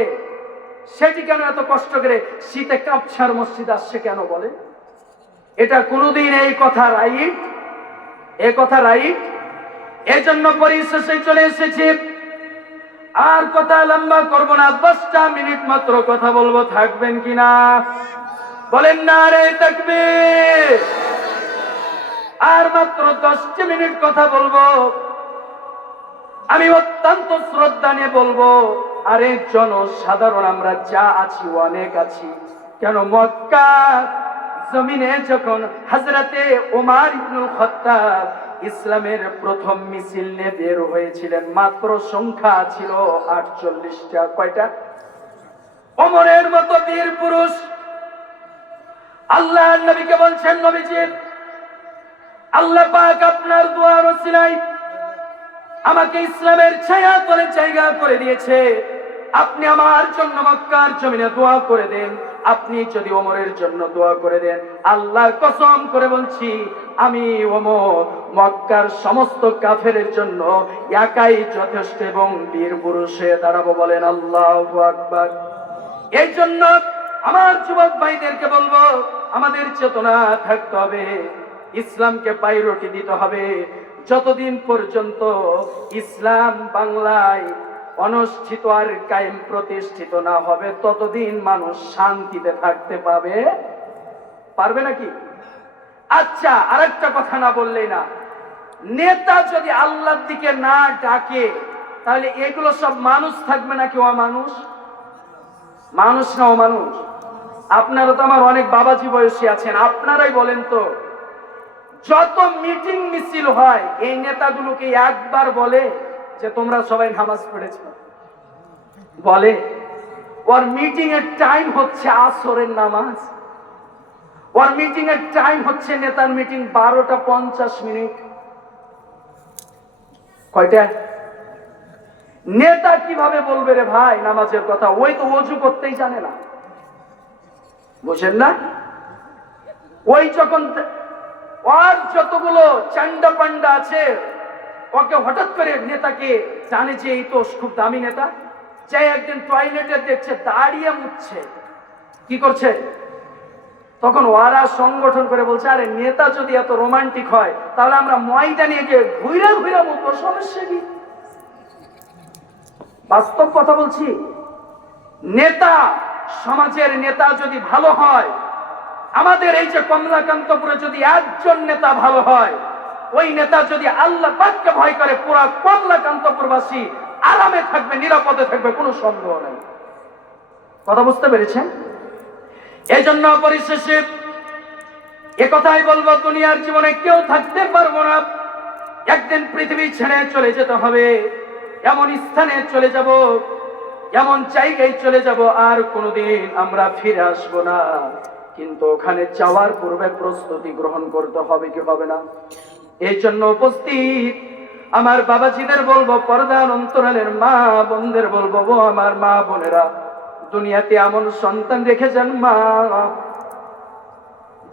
সেটি কেন এত কষ্ট করে শীতে কাঁপছার মসজিদ আসছে কেন বলে? এটা কোনোদিন এই কথা রাইট? এ কথা রাইট? এই জন্য পরিশেষে চলে এসেছি, আর কথা লম্বা করব না, 10টা মিনিট মাত্র কথা বলবো, থাকবেন কিনা বলেন? না রে তাকবীর। আর মাত্র 10 মিনিট কথা বলবো। আমি অত্যন্ত শ্রদ্ধা নিয়ে বলবো, আরে জনসাধারণ আমরা যা আছি অনেক আছি, কেন মক্কা জমিনে যখন হযরতে ওমর ইবনুল খাত্তাব ইসলামের প্রথম মিছিল নিয়ে বের হয়েছিলেন, মাত্র সংখ্যা ছিল 48টা। কয়টা? ওমরের মতো বীর পুরুষ আল্লাহ নবীকে বলছেন, নবীজি আল্লাহ পাক আপনার দোয়ার ওসিলায় আমাকে ইসলামের ছায়া তলে জায়গা করে দিয়েছে, আপনি আমার জন্য মক্কার জমিনে দোয়া করে দেন। আপনি যদি ওমরের জন্য দোয়া করে দেন, আল্লাহর কসম করে বলছি আমি ওমর মক্কার সমস্ত কাফেরের জন্য একাই যথেষ্ট এবং বীর পুরুষ হয়ে দাঁড়াবো। বলেন আল্লাহু আকবার। এই জন্য আমার যুবক ভাইদেরকে বলবো, আমাদের চেতনা থাকতে হবে ইসলামকে প্রায়োরিটি দিতে হবে। যতদিন পর্যন্ত ইসলাম বাংলায় অনুষ্ঠিত আর কায়েম প্রতিষ্ঠিত না হবে, ততদিন মানুষ শান্তিতে থাকতে পারবে নাকি? আচ্ছা, আরেকটা কথা না বললেই না, নেতা যদি আল্লাহর দিকে না ডাকে, তাহলে এগুলো সব মানুষ থাকবে নাকি অমানুষ? মানুষ না অমানুষ? আপনারা তো আমার অনেক বাবাজি বয়সী আছেন, আপনারাই বলেন তো, যত মিটিং মিছিল হয় এই নেতাগুলোকে একবার বলে যে তোমরা সবাই নামাজ পড়েছো? বলে? ওর মিটিং এর টাইম হচ্ছে আসরের নামাজ, ওর মিটিং এর টাইম হচ্ছে, নেতার মিটিং 12টা 50 কয়টা? নেতা কিভাবে বলবে রে ভাই নামাজের কথা? ওই তো ওযু করতেই জানে না, বুঝেন না? ওই যখন ওর যতগুলো চান্ডা পান্ডা আছে, ওকে হঠাৎ করে নেতাকে জানে যে এই তো খুব দামি নেতা, চাই একদিন টয়লেটে দেখছে দাঁড়িয়ে মুছছে, কি করছে? তখন ওরা সংগঠন করে বলছে, আরে নেতা যদি এত রোমান্টিক হয় তাহলে আমরা ময়দানে গিয়ে ঘুরে ঘুরে মুছবো, সমস্যা কি? বাস্তব কথা বলছি। নেতা, সমাজের নেতা যদি ভালো হয়, আমাদের এই যে কমলাকান্তপুরে যদি একজন নেতা ভালো হয়, ওই নেতা যদি আল্লাহ পাককে ভয় করে, পুরা কমলাকান্তপুরবাসী আরামে থাকবে, নিরাপদে থাকবে, কোনো সন্দেহ নেই। কথা বুঝতে পেরেছেন? এই জন্য পরিশেষে একথাই বলবো, দুনিয়ার জীবনে কেউ থাকতে পারবো না, একদিন পৃথিবী ছেড়ে চলে যেতে হবে। এমন স্থানে চলে যাব, এমন জায়গায় চলে যাব, আর কোনোদিন আমরা ফিরে আসবো না। কিন্তু ওখানে যাওয়ার পূর্বে প্রস্তুতি গ্রহণ করতে হবে, কি হবে না? এই জন্য উপস্থিত আমার বাবাজিদের বলবো, পর্দার অন্তরালের মা বোনদের বলবো, ও আমার মা বোনেরা, দুনিয়াতে এমন সন্তান রেখেছেন মা,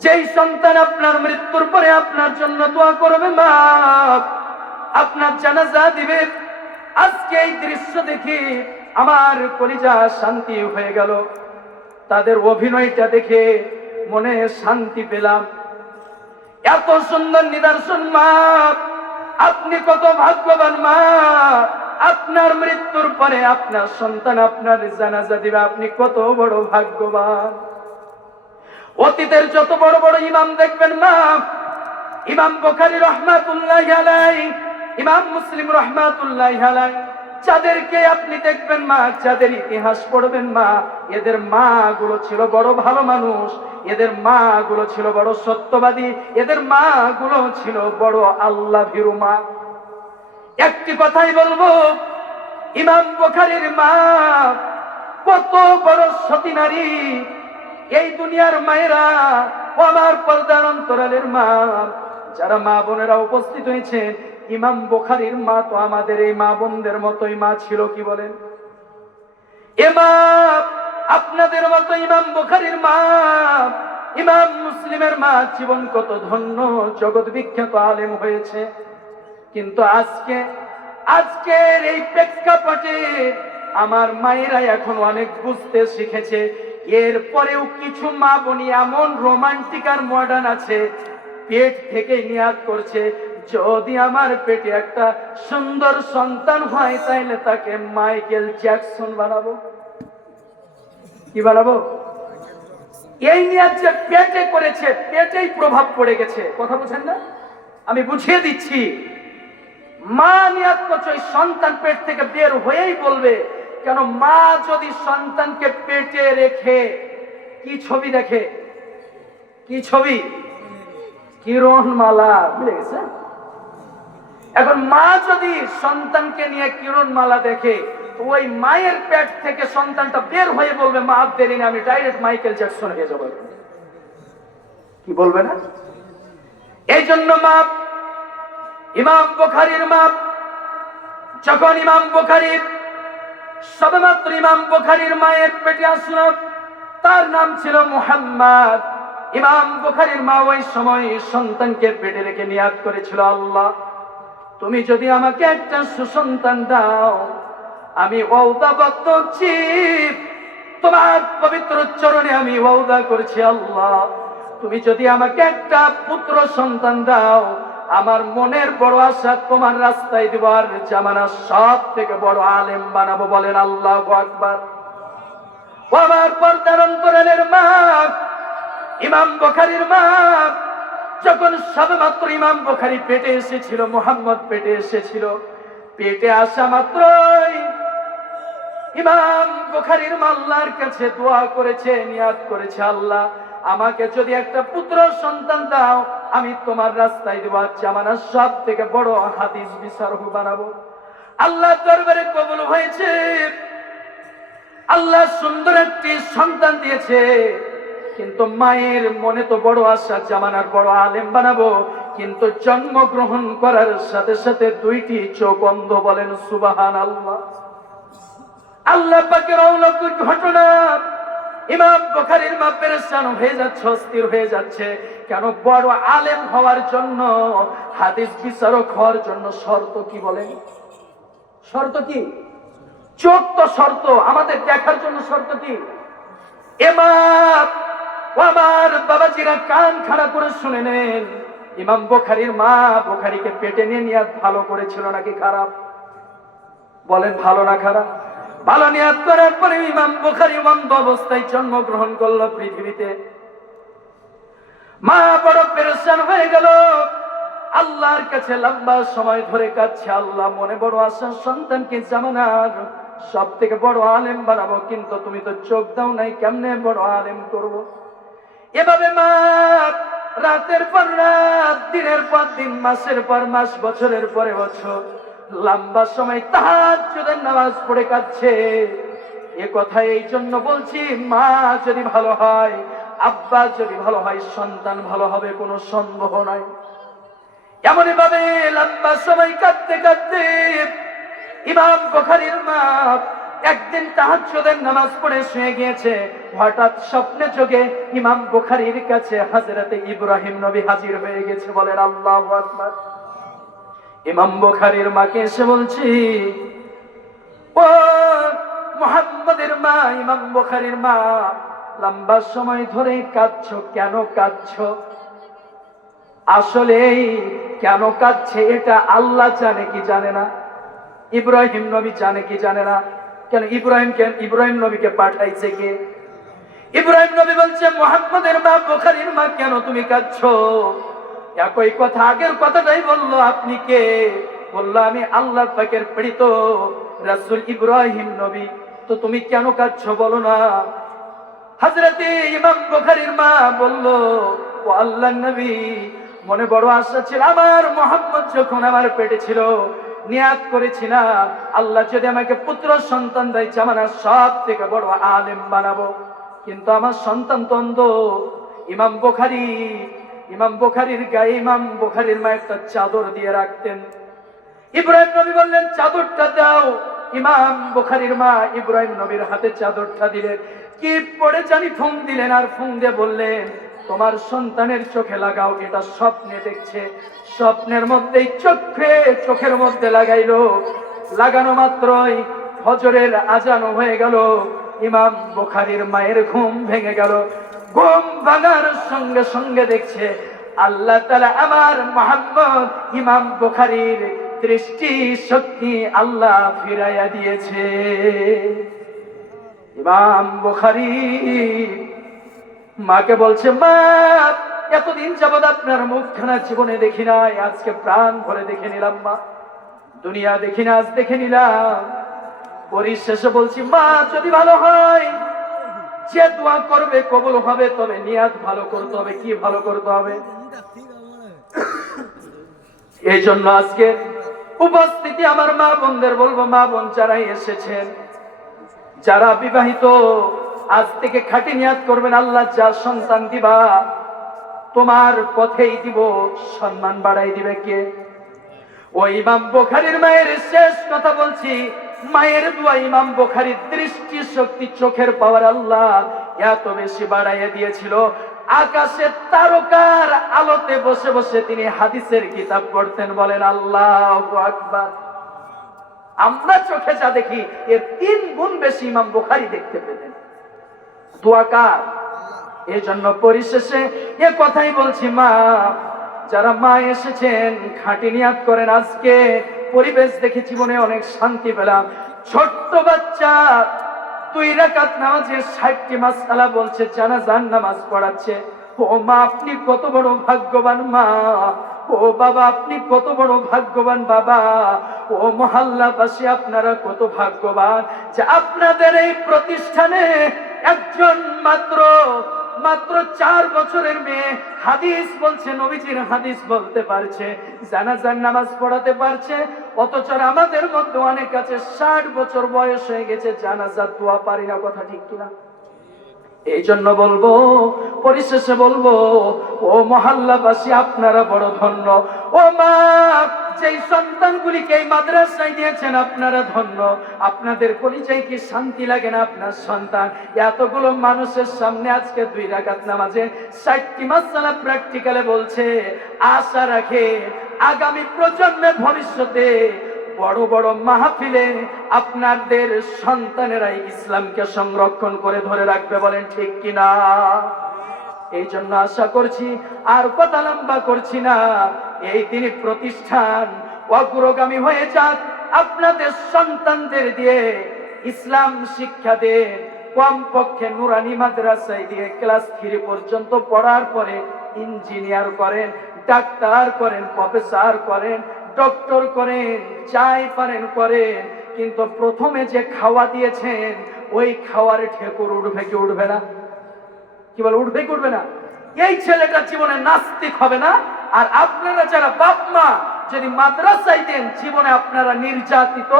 যেই সন্তান আপনার মৃত্যুর পরে আপনার জন্য দোয়া করবে, মা আপনার জানাজা দিবে। আজকে এই দৃশ্য দেখে আমার কলিজা শান্তি হয়ে গেল, তাদের অভিনয়টা দেখে মনে শান্তি পেলাম। এত সুন্দর নিদর্শন মা, আপনি কত ভাগ্যবান মা, আপনার মৃত্যুর পরে আপনার সন্তান আপনার জানাজা দিবে, আপনি কত বড় ভাগ্যবান। অতীতের যত বড় বড় ইমাম দেখবেন মা, ইমাম বুখারী রাহমাতুল্লাহি আলাইহি, ইমাম মুসলিম রাহমাতুল্লাহি আলাইহি, যাদেরকে আপনি দেখবেন মা, যাদের ইতিহাস পড়বেন মা, এদের মা গুলো ছিল বড় ভালো মানুষ, এদের মা গুলো ছিল বড় সত্যবাদী, এদের মা গুলো ছিল বড় আল্লাহ ভীরু মা। একটি কথাই বলবো, ইমাম বুখারীর মা কত বড় সতী নারী। এই দুনিয়ার মায়েরা, ও আমার পর্দার অন্তরালের মা, যারা মা বোনেরা উপস্থিত হয়েছেন, ইমাম বুখারীর মা তো আমাদের এই মা বোনদের মতোই মা ছিল, কি বলেন? আপনাদের মতো ইমাম বুখারীর মা, ইমাম মুসলিমের মা জীবন কত ধন্য, জগৎ বিখ্যাত আলেম হয়েছে। কিন্তু আজকের এই প্রেক্ষাপটে আমার মায়েরা এখন অনেক বুঝতে শিখেছে। এরপরেও কিছু মা বোনি এমন রোমান্টিক আর মডার্ন আছে, পেট থেকে নিয়াত করছে, যদি আমার পেটে একটা সুন্দর সন্তান হয় তাইলে তাকে মাইকেল জ্যাকসন বানাবো। কি বানাবো? এই নিয়াত যে পেটে করেছে, পেটেই প্রভাব পড়ে গেছে। কথা বুঝেন না? আমি বুঝিয়ে দিচ্ছি। মা নিয়াত করছে, ওই সন্তান পেট থেকে বের হয়েই বলবে। কেন? মা যদি সন্তানকে পেটে রেখে কি ছবি দেখে? কি ছবি? কিরণমালা। বুঝে গেছে? এখন মা যদি সন্তানকে নিয়ে কিরণমালা দেখে, ওই মায়ের পেট থেকে সন্তানটা বের হয়ে বলবে, মা আর দেরি না, আমি ডাইরেক্ট মাইকেল জ্যাকসন হয়ে যাবো। কি বলবে না? এই জন্য মা, ইমাম বুখারীর মা, যখন ইমাম বুখারী সবেমাত্র ইমাম বুখারীর মায়ের পেটে আসলো, তার নাম ছিল মুহাম্মদ। ইমাম বুখারীর মা ওই সময় সন্তানকে পেটে রেখে নিয়াত করেছিল, আল্লাহ তুমি যদি আমাকে একটা সুসন্তান দাও, আমি ওয়াদাবদ্ধ হচ্ছি, তোমার পবিত্র চরণে আমি ওয়াদা করছি, আল্লাহ তুমি যদি আমাকে একটা পুত্র সন্তান দাও, আমার মনের বড় আশা তোমার রাস্তায় দিব, আর জামানার সব থেকে বড় আলেম বানাবো। বলেন আল্লাহু আকবার। ও আমার পর্দার অন্তরালের মা, ইমাম বুখারীর মা, যখন সবেমাত্র ইমাম বুখারী পেটে এসেছিল, মুহাম্মদ পেটে এসেছিল, পেটে আসা মাত্রই ইমাম বুখারীর মা আল্লাহর কাছে দোয়া করেছে, নিয়াত করেছে, আল্লাহ আমাকে যদি একটা পুত্র সন্তান দাও, আমি তোমার রাস্তায় দেব, জামানার সব থেকে বড় হাদিস বিচারক বানাবো। আল্লাহ দরবারে কবুল হয়েছে। আল্লাহ সুন্দর একটি সন্তান দিয়েছে, কিন্তু মায়ের মনে তো বড় আশা, জামানার বড় আলেম বানাবো, কিন্তু জন্মগ্রহণ করার সাথে সাথে দুইটি চোখ অন্ধ। বলেন সুবহানাল্লাহ। আল্লাহ পাকের অলৌকিক ঘটনা। ইমাম বুখারীর মা পেরেশান হয়ে যাচ্ছে, অস্থির হয়ে যাচ্ছে। কেন? বড় আলেম হওয়ার জন্য, হাদিস বিচারক হওয়ার জন্য শর্ত কি বলেন? শর্ত কি? চোখ তো শর্ত, আমাদের দেখার জন্য শর্ত কি? ইমাম ও আমার বাবাজিরা কান খাড়া করে শুনে নেন। ইমাম বুখারীর মা বুখারীকে পেটে নিয়ে নিয়াত ভালো করেছিল নাকি খারাপ? বলেন ভালো না খারাপ? ভালো নিয়াত করার পরে ইমাম বুখারী অন্ধ অবস্থায় জন্মগ্রহণ করলো পৃথিবীতে। মা বড় পেরেশান হয়ে গেল, আল্লাহর কাছে লম্বা সময় ধরে কাঁদছে। আল্লাহ মনে বড় আশা, সন্তানকে জামানার সব থেকে বড় আলেম বানাবো, কিন্তু তুমি তো চোখ দাও নাই, কেমনে বড় আলেম করব? এভাবে মা রাতের পর রাত, দিনের পর দিন, মাসের পর মাস, বছরের পরে বছর লম্বা সময় তাহাজ্জুদের নামাজ পড়ে কাঁদছে। এ কথা এই জন্য বলছি, মা যদি ভালো হয়, আব্বা যদি ভালো হয়, সন্তান ভালো হবে, কোনো সন্দেহ নাই। এমনই ভাবে লম্বা সময় কাঁদতে কাঁদতে ইমাম বুখারীর মা একদিন তাহাজ্জুদের নামাজ পড়ে শুয়ে গিয়েছে। হঠাৎ স্বপ্নে যোগে ইমাম বুখারীর কাছে হযরতে ইব্রাহিম নবী হাজির হয়ে গেছে। বলেন আল্লাহু আকবার। ইমাম বুখারীর মাকে এসে বলছি, ও মুহাম্মদের মা, ইমাম বুখারীর মা, লম্বা সময় ধরে কাঁদছো, কেন কাঁদছো? আসলে কেন কাঁদছে এটা আল্লাহ জানে কি জানে না? ইব্রাহিম নবী জানে কি জানে না? কেন ইব্রাহিম নবীকে পাঠাইছে কে? ইব্রাহিম নবী বলছে, মুহাম্মদের মা বুখারীর মা, কেন তুমি কাঁদছো? একই কথা, আগের কথাটাই বললো। আপনি কে? বললো, আমি আল্লাহ পাকের প্রেরিত রাসূল ইব্রাহিম নবী। তো তুমি কেন কাঁদছো বলো না? হযরতে ইমাম বুখারীর মা বলল, ও আল্লাহর নবী, মনে বড় আশা ছিল, আমার মুহাম্মদ যখন আমার পেটে ছিল, নিয়াত করেছিলাম, আল্লাহ যদি আমাকে পুত্র সন্তান দেয়, জামানার সব থেকে বড় আলেম বানাবো, কিন্তু আমার সন্তান তো অন্ধ। ইমাম বুখারীর গায়ে ইমাম বুখারীর মা একটা চাদর দিয়ে রাখতেন। ইব্রাহিম নবী বললেন, চাদরটা দাও। ইমাম বুখারীর মা ইব্রাহিম নবীর হাতে চাদরটা দিলেন। কি পড়ে জানি ফুং দিলেন, আর ফুং দিয়ে বললেন, তোমার সন্তানের চোখে লাগাও, এটা স্বপ্নে দেখছে। স্বপ্নের মধ্যেই চোখের মধ্যে লাগাইলো। লাগানো মাত্রই ফজরের আজান হয়ে গেল। ইমাম বুখারীর মায়ের ঘুম ভেঙে গেল। ঘুম ভাঙার সঙ্গে সঙ্গে দেখছে আল্লাহ তাআলা আমার মুহাম্মদ ইমাম বুখারীর দৃষ্টি শক্তি আল্লাহ ফিরাইয়া দিয়েছে। ইমাম বুখারী মাকে বলছে, মা, এতদিন যাবৎ আপনার মুখখানা জীবনে দেখি নাই, আজকে প্রাণ ভরে দেখে নিলাম মা। দুনিয়া দেখি না, আজ দেখে নিলাম। পরিশেষে বলছি, মা, যদি ভালো হয়, যে দোয়া করবে কবুল হবে, তবে নিয়াত ভালো করতে হবে। কি ভালো করতে হবে? এই জন্য আজকে উপস্থিতি আমার মা বোনদের বলবো, মা বোন যারা এসেছেন, যারা বিবাহিত, আজ থেকে খাঁটি নিয়াত করবেন, আল্লাহ যা সন্তান দিবা তোমার পথেই দিব। সম্মান বাড়াই দিবে কে? ওই ইমাম বুখারীর মায়ের শেষ কথা বলছি। মায়ের দোয়া, ইমাম বুখারীর দৃষ্টি শক্তি, চোখের পাওয়ার আল্লাহ এত বেশি বাড়াইয়া দিয়েছিল, আকাশে তারকার আলোতে বসে বসে তিনি হাদিসের কিতাব পড়তেন। বলেন আল্লাহু আকবার। আমরা চোখে যা দেখি এর 3 গুণ বেশি ইমাম বুখারী দেখতে পেতেন। দোয়া কার? এই জন্য পরিশেষে এ কথাই বলছি, মা যারা মা এসেছেন খাঁটি নিয়াত করেন। আজকে পরিবেশ দেখে জীবনে অনেক শান্তি পেলাম। ছোট্ট বাচ্চা 2 রাকাত নামাজে 60টি মাসআলা বলছে, জানাজার নামাজ পড়াচ্ছে। ও মা আপনি কত বড় ভাগ্যবান মা, ও বাবা আপনি কত বড় ভাগ্যবান বাবা, ও মহল্লাবাসী আপনারা কত ভাগ্যবান যে আপনাদের এই প্রতিষ্ঠানে একজন মাত্র 4 বছরের মেয়ে হাদিস বলছে, নবীজির হাদিস বলতে পারছে, জানাজার নামাজ পড়াতে পারছে। অথচ আমাদের মধ্যে অনেক আছে 60 বছর বয়স হয়ে গেছে, জানাজার দোয়া পারি না। কথা ঠিক কিনা? এই জন্য বলবো, পরিশেষে বলবো, ও মহল্লাবাসী আপনারা বড় ধন্য। ও মা যেই সন্তানগুলিকে এই মাদ্রাসায় দিয়েছেন আপনারা ধন্য। আপনাদের কলিজায় কি শান্তি লাগে না? আপনার সন্তান এতগুলো মানুষের সামনে আজকে 2 রাকাত নামাজে 60টি মাসআলা প্র্যাকটিক্যালে বলছে। আশা রাখে আগামী প্রজন্মে ভবিষ্যতে বড় বড় মাহফিলে আপনাদের সন্তানেরাই ইসলামকে সংরক্ষণ করে ধরে রাখবে। বলেন ঠিক কিনা? এই জন্য আশা করছি, আর কথা লম্বা করছি না, এই তিনি প্রতিষ্ঠান অগ্রগামী হয়ে যাক। আপনাদের সন্তানদের দিয়ে ইসলাম শিক্ষা দেন, কমপক্ষে নুরানি মাদ্রাসায় দিয়ে ক্লাস 3 পর্যন্ত পড়ার পরে ইঞ্জিনিয়ার করেন, ডাক্তার করেন, প্রফেসর করেন, ডক্টর করেন, যাই পারেন করেন। কিন্তু প্রথমে যে খাওয়া দিয়েছেন ওই খাওয়ার ঠেকুর উঠবে কি উঠবে না? কি বলে, উঠবে কি উঠবে না? এই ছেলেটা জীবনে নাস্তিক হবে না। আর আপনারা যারা বাপ মা যদি মাদ্রাসায় দেন, জীবনে আপনারা নির্যাতিত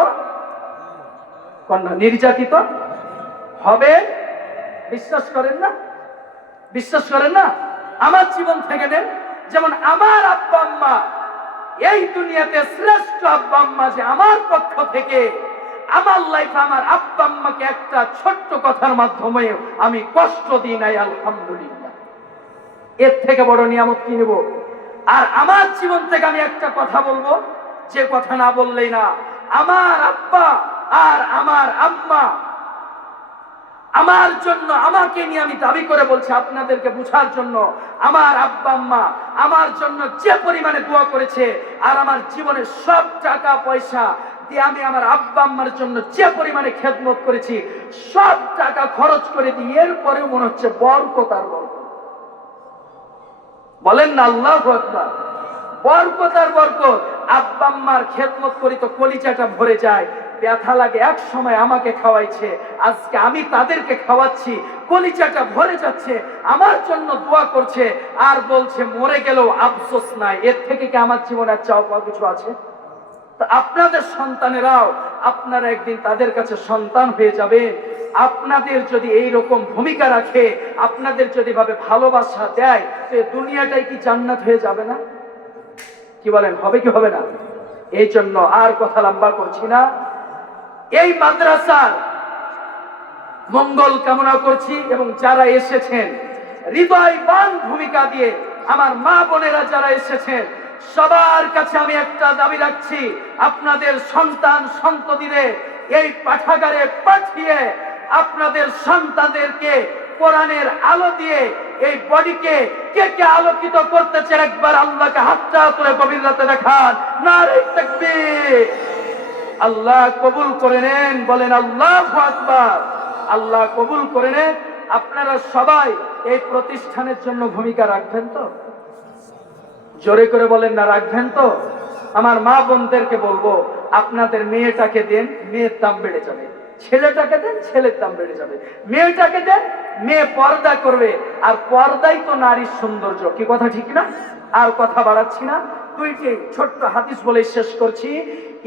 নির্যাতিত হবে। বিশ্বাস করেন না? বিশ্বাস করেন না? আমার জীবন থেকে নেন। যেমন আমার আব্বা আম্মা, এই দুনিয়াতে শ্রেষ্ঠ আব্বা আম্মা যে আমার পক্ষ থেকে আমার লাইফে আমার আব্বা আম্মাকে একটা ছোট্ট কথার মাধ্যমে আমি কষ্ট দিই নাই, আলহামদুলিল্লাহ। এর থেকে বড় নিয়ামত কি নেব? আর আমার জীবন থেকে আমি একটা কথা বলবো, যে কথা না বললেই না। আমার আব্বা আর আমার আম্মা আমার জন্য, আমাকে নিয়ে আমি দাবি করে বলছি আপনাদেরকে বুঝার জন্য, আমার আব্বা আম্মা আমার জন্য যে পরিমাণে দোয়া করেছে, আর আমার জীবনের সব টাকা পয়সা দিয়ে আমি আমার আব্বা আম্মার জন্য যে পরিমাণে খেদমত করেছি, সব টাকা খরচ করে দিই, এরপরেও মনে হচ্ছে বরকত আর বরকত। বলেন না আল্লাহু আকবার। বরকত আর বরকত। আব্বা আম্মার খেদমত করি তো কলিজাটা ভরে যায়, ব্যথা লাগে। এক সময় আমাকে খাওয়াইছে, আজকে আমি তাদেরকে খাওয়াচ্ছি, কলিজাটা ভরে যাচ্ছে, আমার জন্য দোয়া করছে, আর বলছে মরে গেলেও আফসোস নাই। এর থেকে কি আমার জীবনে আর চাওয়া পাওয়া কিছু আছে? তো আপনাদের সন্তানেরাও, আপনারা একদিন তাদের কাছে সন্তান হয়ে যাবে। আপনাদের যদি এই রকম ভূমিকা রাখে, আপনাদের যদি ভাবে ভালোবাসা দেয়, তো দুনিয়াটাই কি জান্নাত হয়ে যাবে না? কি বলেন, হবে কি হবে না? এই জন্য আর কথা লম্বা করছি না, এই মাদ্রাসার মঙ্গল কামনা করছি। এবং যারা এসেছেন হৃদয়বান ভূমিকা দিয়ে, আমার মা বোনেরা যারা এসেছেন, সবার কাছে আমি একটা দাবি রাখছি, আপনাদের সন্তান সন্ততিদের এই পাঠাগারে পাঠিয়ে আপনাদের সন্তানদেরকে কোরআনের আলো দিয়ে এই বডিকে কে কে আলোকিত করতে চান, একবার আল্লাহকে হাতটা তুলে গভীর রাতে দেখান। নারে তাকবীর। আল্লাহ কবুল করে নেন। বলেন আল্লাহু আকবার। আল্লাহ কবুল করে নেন। আপনারা সবাই এই প্রতিষ্ঠানের জন্য ভূমিকা রাখবেন তো? জোরে করে বলেন না, রাখবেন তো? আমার মা বোনদেরকে বলবো, আপনাদের মেয়েটাকে দেন, মেয়ের দাম বেড়ে যাবে। ছেলেটাকে দেন, ছেলের দাম বেড়ে যাবে। মেয়েটাকে দেন, মেয়ে পর্দা করবে, আর পর্দাই তো নারীর সৌন্দর্য। কি কথা ঠিক না? আর কথা বাড়াচ্ছি না, 2টি ছোট্ট হাদিস বলে শেষ করছি।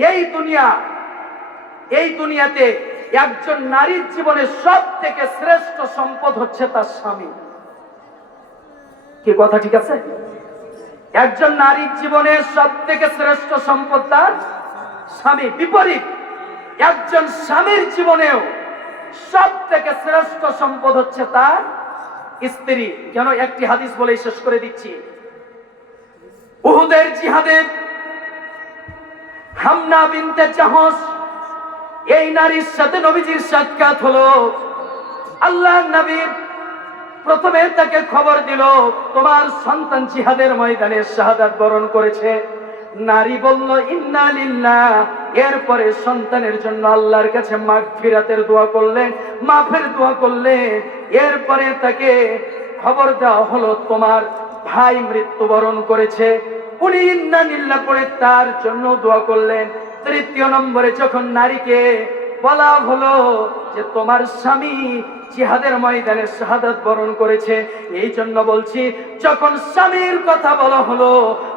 এই দুনিয়াতে একজন নারীর জীবনে সব থেকে শ্রেষ্ঠ সম্পদ হচ্ছে তার স্বামী। কি কথা ঠিক আছে? একজন নারীর জীবনে সব থেকে শ্রেষ্ঠ সম্পদ তার স্বামী। বিপরীত একজন স্বামীর জীবনেও সব থেকে শ্রেষ্ঠ সম্পদ হচ্ছে তার স্ত্রী। কেন? একটি হাদিস বলে শেষ করে দিচ্ছি। উহুদের জিহাদে হামনা বিনতে জাহশ, এই নারীর সাথে নবীজির সাক্ষাৎ হলো। আল্লাহর নবীর প্রথমে তাকে খবর দিল তোমার সন্তান জিহাদের ময়দানে শাহাদাত বরণ করেছে। নারী বলল ইন্না লিল্লাহ। এরপরে সন্তানের জন্য আল্লাহর কাছে মাগফিরাতের দোয়া করলেন, মাফের দোয়া করলেন। এরপরে তাকে খবর দেওয়া হলো তোমার ভাই মৃত্যুবরণ করেছে। উনি ইন্না লিল্লাহ পড়ে তার জন্য দোয়া করলেন। তৃতীয় নম্বরে যখন নারীকে বলা হলো যে তোমার স্বামী জিহাদের ময়দানে শাহাদাত বরণ করেছে, এই জন্য বলছি যখন স্বামীর কথা বলা হলো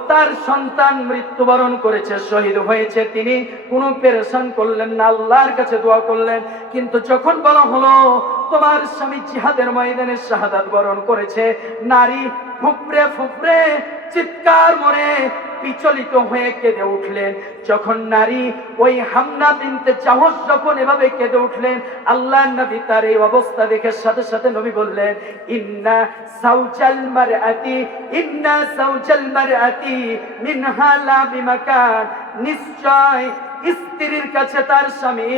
তার সন্তান মৃত্যুবরণ করেছে, শহীদ হয়েছে, তিনি কোনো পেরেশান করলেন না, আল্লাহর কাছে দোয়া করলেন। কিন্তু যখন বলা হলো তোমার স্বামী জিহাদের ময়দানে শাহাদাত বরণ করেছে, নারী ফুফরে ফুফরে চিৎকার মরে বিচলিত হয়ে কেঁদে উঠলেন। যখন নারী ওই হামনা বিনতে জাহশ যখন এভাবে কেঁদে উঠলেন, আল্লাহর নবী তার এই অবস্থা দেখে সাথে সাথে নবী বললেন ইন্না সাউজাল মারআতি মিনহা লা বিমাকান। নিশ্চয় স্ত্রীর কাছে তার স্বামী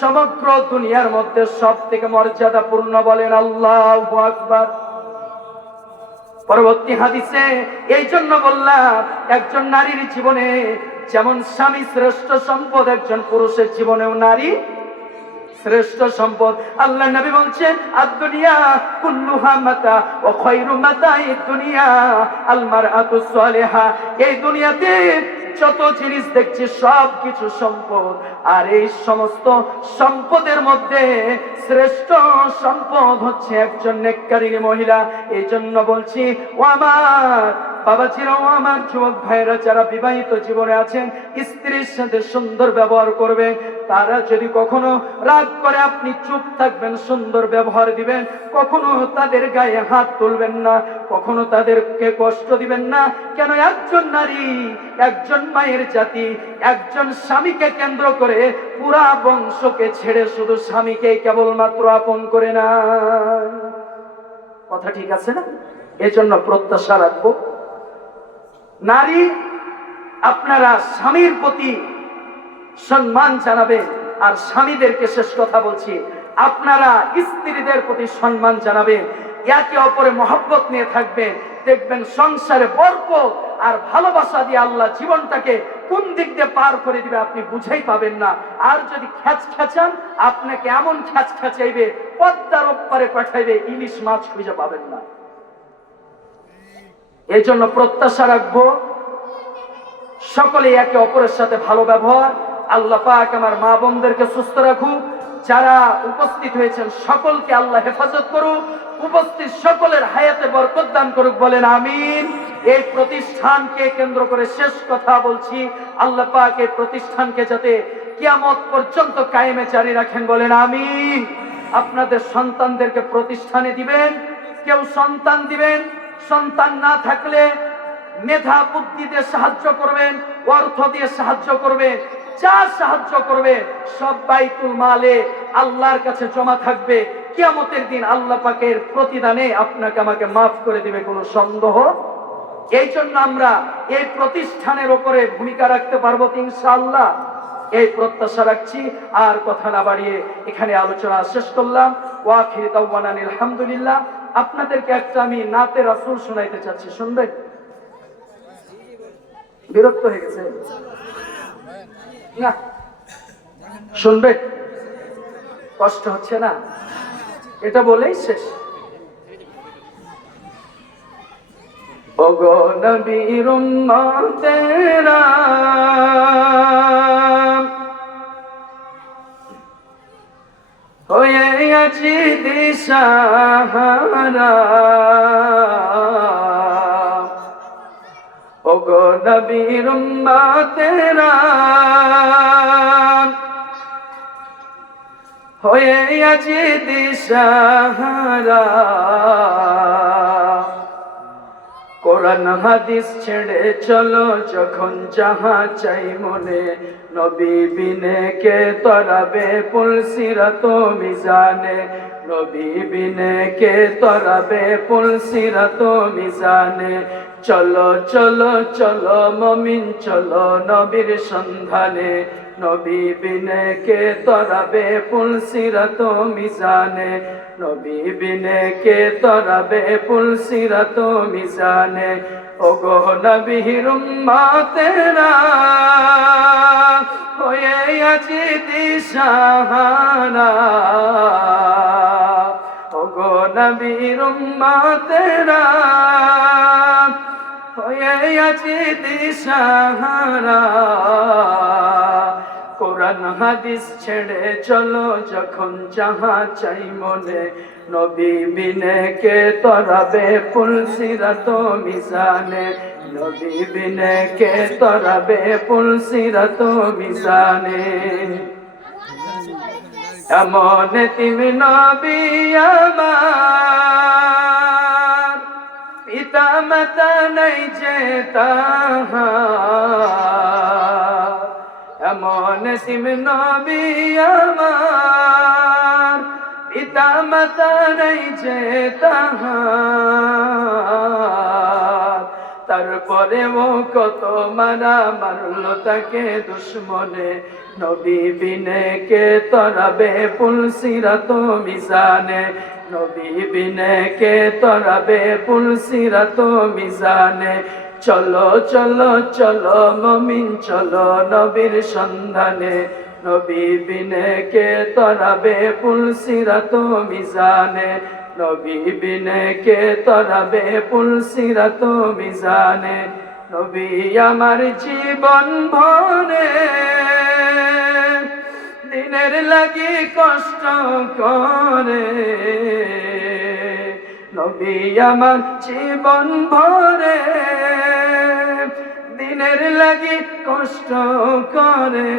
সমগ্র দুনিয়ার মধ্যে সব থেকে মর্যাদাপূর্ণ। বলেন আল্লাহু আকবার। পরবর্তী হাদিসে এই জন্য বললাম একজন নারীর জীবনে যেমন স্বামী শ্রেষ্ঠ সম্পদ, একজন পুরুষের জীবনেও নারী শ্রেষ্ঠ সম্পদ। আল্লাহ নবী বলছেন আদ-দুনিয়া কুল্লুহা মাতা ওয়া খায়রু মাতা'id দুনিয়া আল মারআতুস সালিহা। এই দুনিয়াতে যত জিনিস দেখছি সব কিছু সম্পদ, আর এই সমস্ত সম্পদের মধ্যে শ্রেষ্ঠ সম্পদ হচ্ছে একজন নেককারী মহিলা। এই জন্য বলছি ও আমার বাবাজিরাও, আমার যুবক ভাইরা যারা বিবাহিত জীবনে আছেন, স্ত্রীর সাথে সুন্দর ব্যবহার করবেন। তারা যদি কখনো রাগ করে আপনি চুপ থাকবেন, সুন্দর ব্যবহার দিবেন, কখনো তাদের গায়ে হাত তুলবেন না, কখনো তাদেরকে কষ্ট দিবেন না। কেন? একজন নারী, একজন মায়ের জাতি, একজন স্বামীকে কেন্দ্র করে পুরা বংশকে ছেড়ে শুধু স্বামীকে কেবলমাত্র আপন করে না। কথা ঠিক আছে না? এজন্য প্রত্যাশা রাখবো নারী আপনারা স্বামীর প্রতি সম্মান জানাবেন। আর স্বামীদেরকে শেষ কথা বলছি, আপনারা স্ত্রীদের প্রতি সম্মান জানাবেন, একে অপরে মহব্বত নিয়ে থাকবেন। দেখবেন সংসারে বরকত আর ভালোবাসা দিয়ে আল্লাহ জীবনটাকে কোন দিক দিয়ে পার করে দিবে আপনি বুঝেই পাবেন না। আর যদি খ্যাচ খ্যাচান, আপনাকে এমন খ্যাচ খ্যাচাইবে, পদ্মার ওপারে পাঠাইবে, ইলিশ মাছ খুঁজে পাবেন না। এই জন্য প্রত্যাশা রাখবো সকলে একে অপরের সাথে ভালো ব্যবহার। আল্লাহ পাক আমার মা বোনদেরকে সুস্থ রাখুক, যারা উপস্থিত হয়েছেন সকলকে আল্লাহ হেফাজত করুক, উপস্থিত সকলের হায়াতে বরকত দান করুক। বলেন আমিন। এই প্রতিষ্ঠানকে কেন্দ্র করে শেষ কথা বলছি, আল্লাহ পাক এই প্রতিষ্ঠানকে যাতে কিয়ামত পর্যন্ত কায়েমে জারি রাখেন। বলেন আমিন। আপনাদের সন্তানদেরকে প্রতিষ্ঠানে দিবেন, কেউ সন্তান দিবেন, সন্তান না থাকলে মেধা বুদ্ধি দিয়ে সাহায্য করবেন, অর্থ দিয়ে সাহায্য করবেন, যা সাহায্য করবে সব বাইতুল মালে আল্লাহর কাছে জমা থাকবে। কিয়ামতের দিন আল্লাহ পাকের প্রতিদানে আপনাকে আমাকে মাফ করে দিবে, কোনো সন্দেহ। এই জন্য আমরা এই প্রতিষ্ঠানের উপরে ভূমিকা রাখতে পারবো ইনশাআল্লাহ, এই প্রত্যাশা রাখছি। আর কথা না বাড়িয়ে এখানে আলোচনা শেষ করলাম। ওয়া আখিরু দাওয়ানা আলহামদুলিল্লাহ। আপনাদেরকে একটা আমি নাতে রাসূল শোনাইতে চাচ্ছি, শুনবেন? বিরক্ত হয়ে গেছে না? শুনবেন? কষ্ট হচ্ছে না? এটা বলেই শেষ। ওগো নবীর উম্মতেরা, হয়ে আছি দিশাহারা, ওগো নবীর উম্মতেরা, হয়ে আছি দিশাহারা। কোরআন হাদিস ছেড়ে চলো যখন যাহা চাই মনে, নবী বিনে কে তরাবে পুলসিরাত মিজানে, নবী বিনে কে তরাবে পুলসিরাত মিজানে। চলো চলো চলো মুমিন চলো নবীর সন্ধানে, নবী বিনে কে তরাবে পুলসিরাত মিজানে, নবী বিনে কে তরাবে পুলসিরাত মিজানে। ওগো নবীর উম্মতেরা হয়ে আছি দিশাহারা, ওগো নবীর উম্মতেরা হয়ে আছি দিশাহারা। কোরআন হাদিস ছেড়ে চলো যখন যাহা চাই মনে, নবী বিনে কে তরাবে পুলসিরাত মিজানে, নবী বিনে কে তরাবে পুলসিরাত মিজানে। এমন তুমি নবী আমার, পিতা মাতা নাই যে তাহার, এমন তুমি নবী আমার, পিতা মাতা নাই যে তাহার। তারপরে ও কত মারা মারলো তাকে দুশ্মনে, নবী বিনে কে তরাবে পুলসিরাত মিজানে, নবী বিনে কে তরাবে পুলসিরাত মিজানে। চলো চলো চলো মুমিন চলো নবীর সন্ধানে, নবী বিনে কে তরাবে পুলসিরাত মিজানে, নবী বিনে কে তরাবে পুলসিরাত মিজানে। নবী আমার জীবন ভরে দিনের লাগি কষ্ট করে, নবী আমার জীবন ভরে দিনের লাগি কষ্ট করে।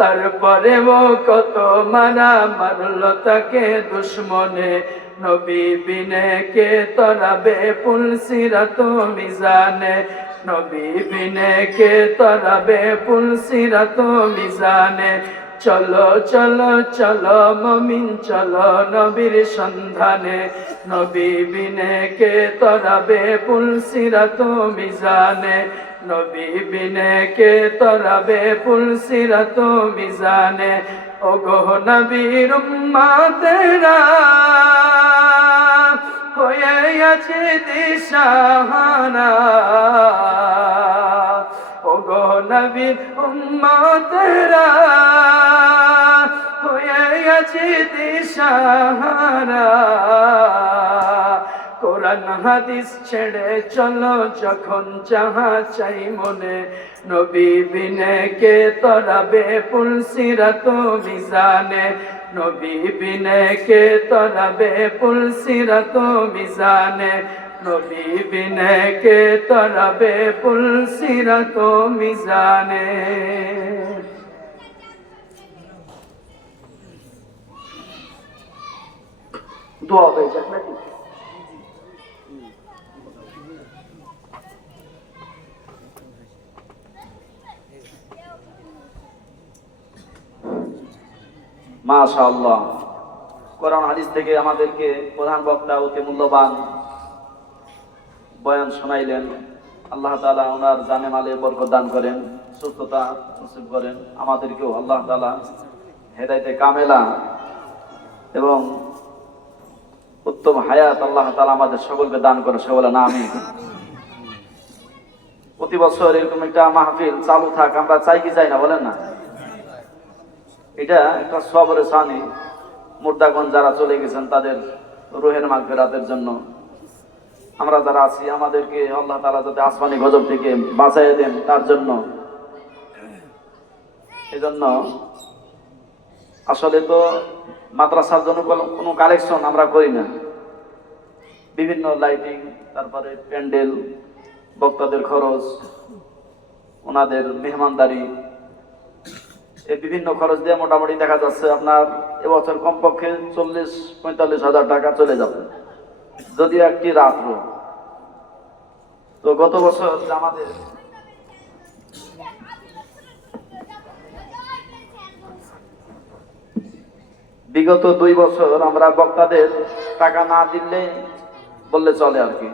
তারপরে ও কত মারা মারলো তাকে দুশ্মনে, নবী বিনে কে তরাবে পুলসিরাত মিজানে, নবী বিনে কে তরাবে পুলসিরাত মিজানে। চলো চলো চলো মুমিন চলো নবীর সন্ধানে, নবী বিনে কে তরাবে পুলসিরাত মিজানে, নবী বিনে কে তরাবে পুলসিরাত মিজানে। ওগো নবীর উম্মতেরা হয়ে আছে দিশাহারা, ওগো নবীর উম্মতেরা হয়ে আছে দিশাহারা। কোরআন হাদিস ছেড়ে চলো যখন যাহা চাই মনে, নবী বিনে কে তরাবে পুলসিরাত মিজানে, নবী বিনে কে তরাবে পুলসিরাত মিজানে, নবী বিনে কে তরাবে পুলসিরাত মিজানে। দোয়া হয়ে যাক নাকি? মাশাআল্লাহ, কোরআন হাদিস থেকে আমাদেরকে প্রধান বক্তা অতি মূল্যবান বয়ান শোনাইলেন। আল্লাহ তাআলা ওনার জানে মালে বরকত দান করেন, সুস্থতা নসিব করেন। আমাদেরকেও আল্লাহ তাআলা হেদায়েতে কামেলা এবং উত্তম হায়াত আল্লাহ তাআলা আমাদের সকলকে দান করে, সকলে না আমিন। প্রতি বছর এরকম একটা মাহফিল চালু থাক, আমরা চাই কি চাই না বলেন না? এটা একটা সবরে সানি, মুর্দাগণ যারা চলে গেছেন তাদের রুহের মাগফিরাতের জন্য, আমরা যারা আছি আমাদেরকে আল্লাহ তাআলা যাতে আসমানি গজব থেকে বাঁচাইয়া দেন তার জন্য। এজন্য আসলে তো মাদ্রাসার জন্য কোনো কালেকশন আমরা করি না, বিভিন্ন লাইটিং, তারপরে প্যান্ডেল, বক্তাদের খরচ, ওনাদের মেহমানদারি, এই বিভিন্ন খরচ দিয়ে মোটামুটি দেখা যাচ্ছে আপনার এবছর কমপক্ষে 40-45 হাজার টাকা চলে যাবে, যদিও একটি রাত্র। তো গত বছর আমাদের বিগত 2 বছর আমরা বক্তাদের টাকা না দিলে বললে চলে আর কি,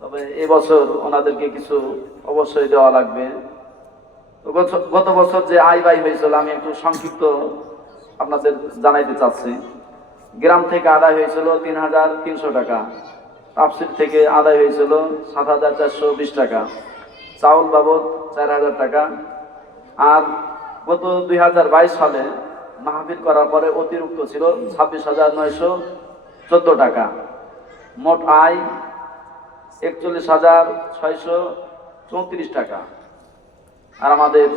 তবে এবছর ওনাদেরকে কিছু অবশ্যই দেওয়া লাগবে। তো গত বছর যে আয় ব্যয় হয়েছিল আমি একটু সংক্ষিপ্ত আপনাদের জানাইতে চাচ্ছি। গ্রাম থেকে আদায় হয়েছিল 3,300 টাকা, তাফসির থেকে আদায় হয়েছিল 7,420 টাকা, চাউল বাবদ 4,000 টাকা। আর গত 2022 সালে মাহফিল করার পরে অতিরিক্ত ছিল 26,914 টাকা। মোট আয় 41,634 টাকা। আর আমাদের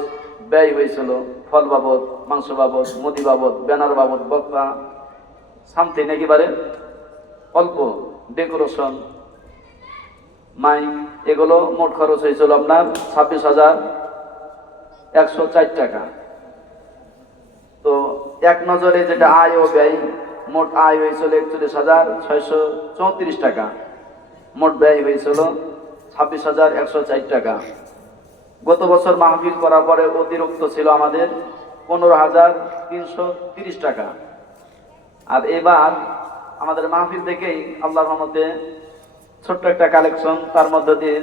ব্যয় হয়েছিল ফল বাবদ, মাংস বাবদ, মুদি বাবদ, ব্যানার বাবদ, বক্তা সামথিং একেবারে অল্প, ডেকোরেশন, মাইক, এগুলো মোট খরচ হয়েছিল আপনার 26,104 টাকা। তো এক নজরে যেটা আয় ও ব্যয়, মোট আয় হয়েছিল 41,634 টাকা, মোট ব্যয় হয়েছিল 26,104 টাকা। গত বছর মাহফিল করার পরে অতিরিক্ত ছিল আমাদের 15,330 টাকা। আর এবার আমাদের মাহফিল থেকেই আল্লাহর রহমতে ছোট্ট একটা কালেকশন, তার মধ্য দিয়ে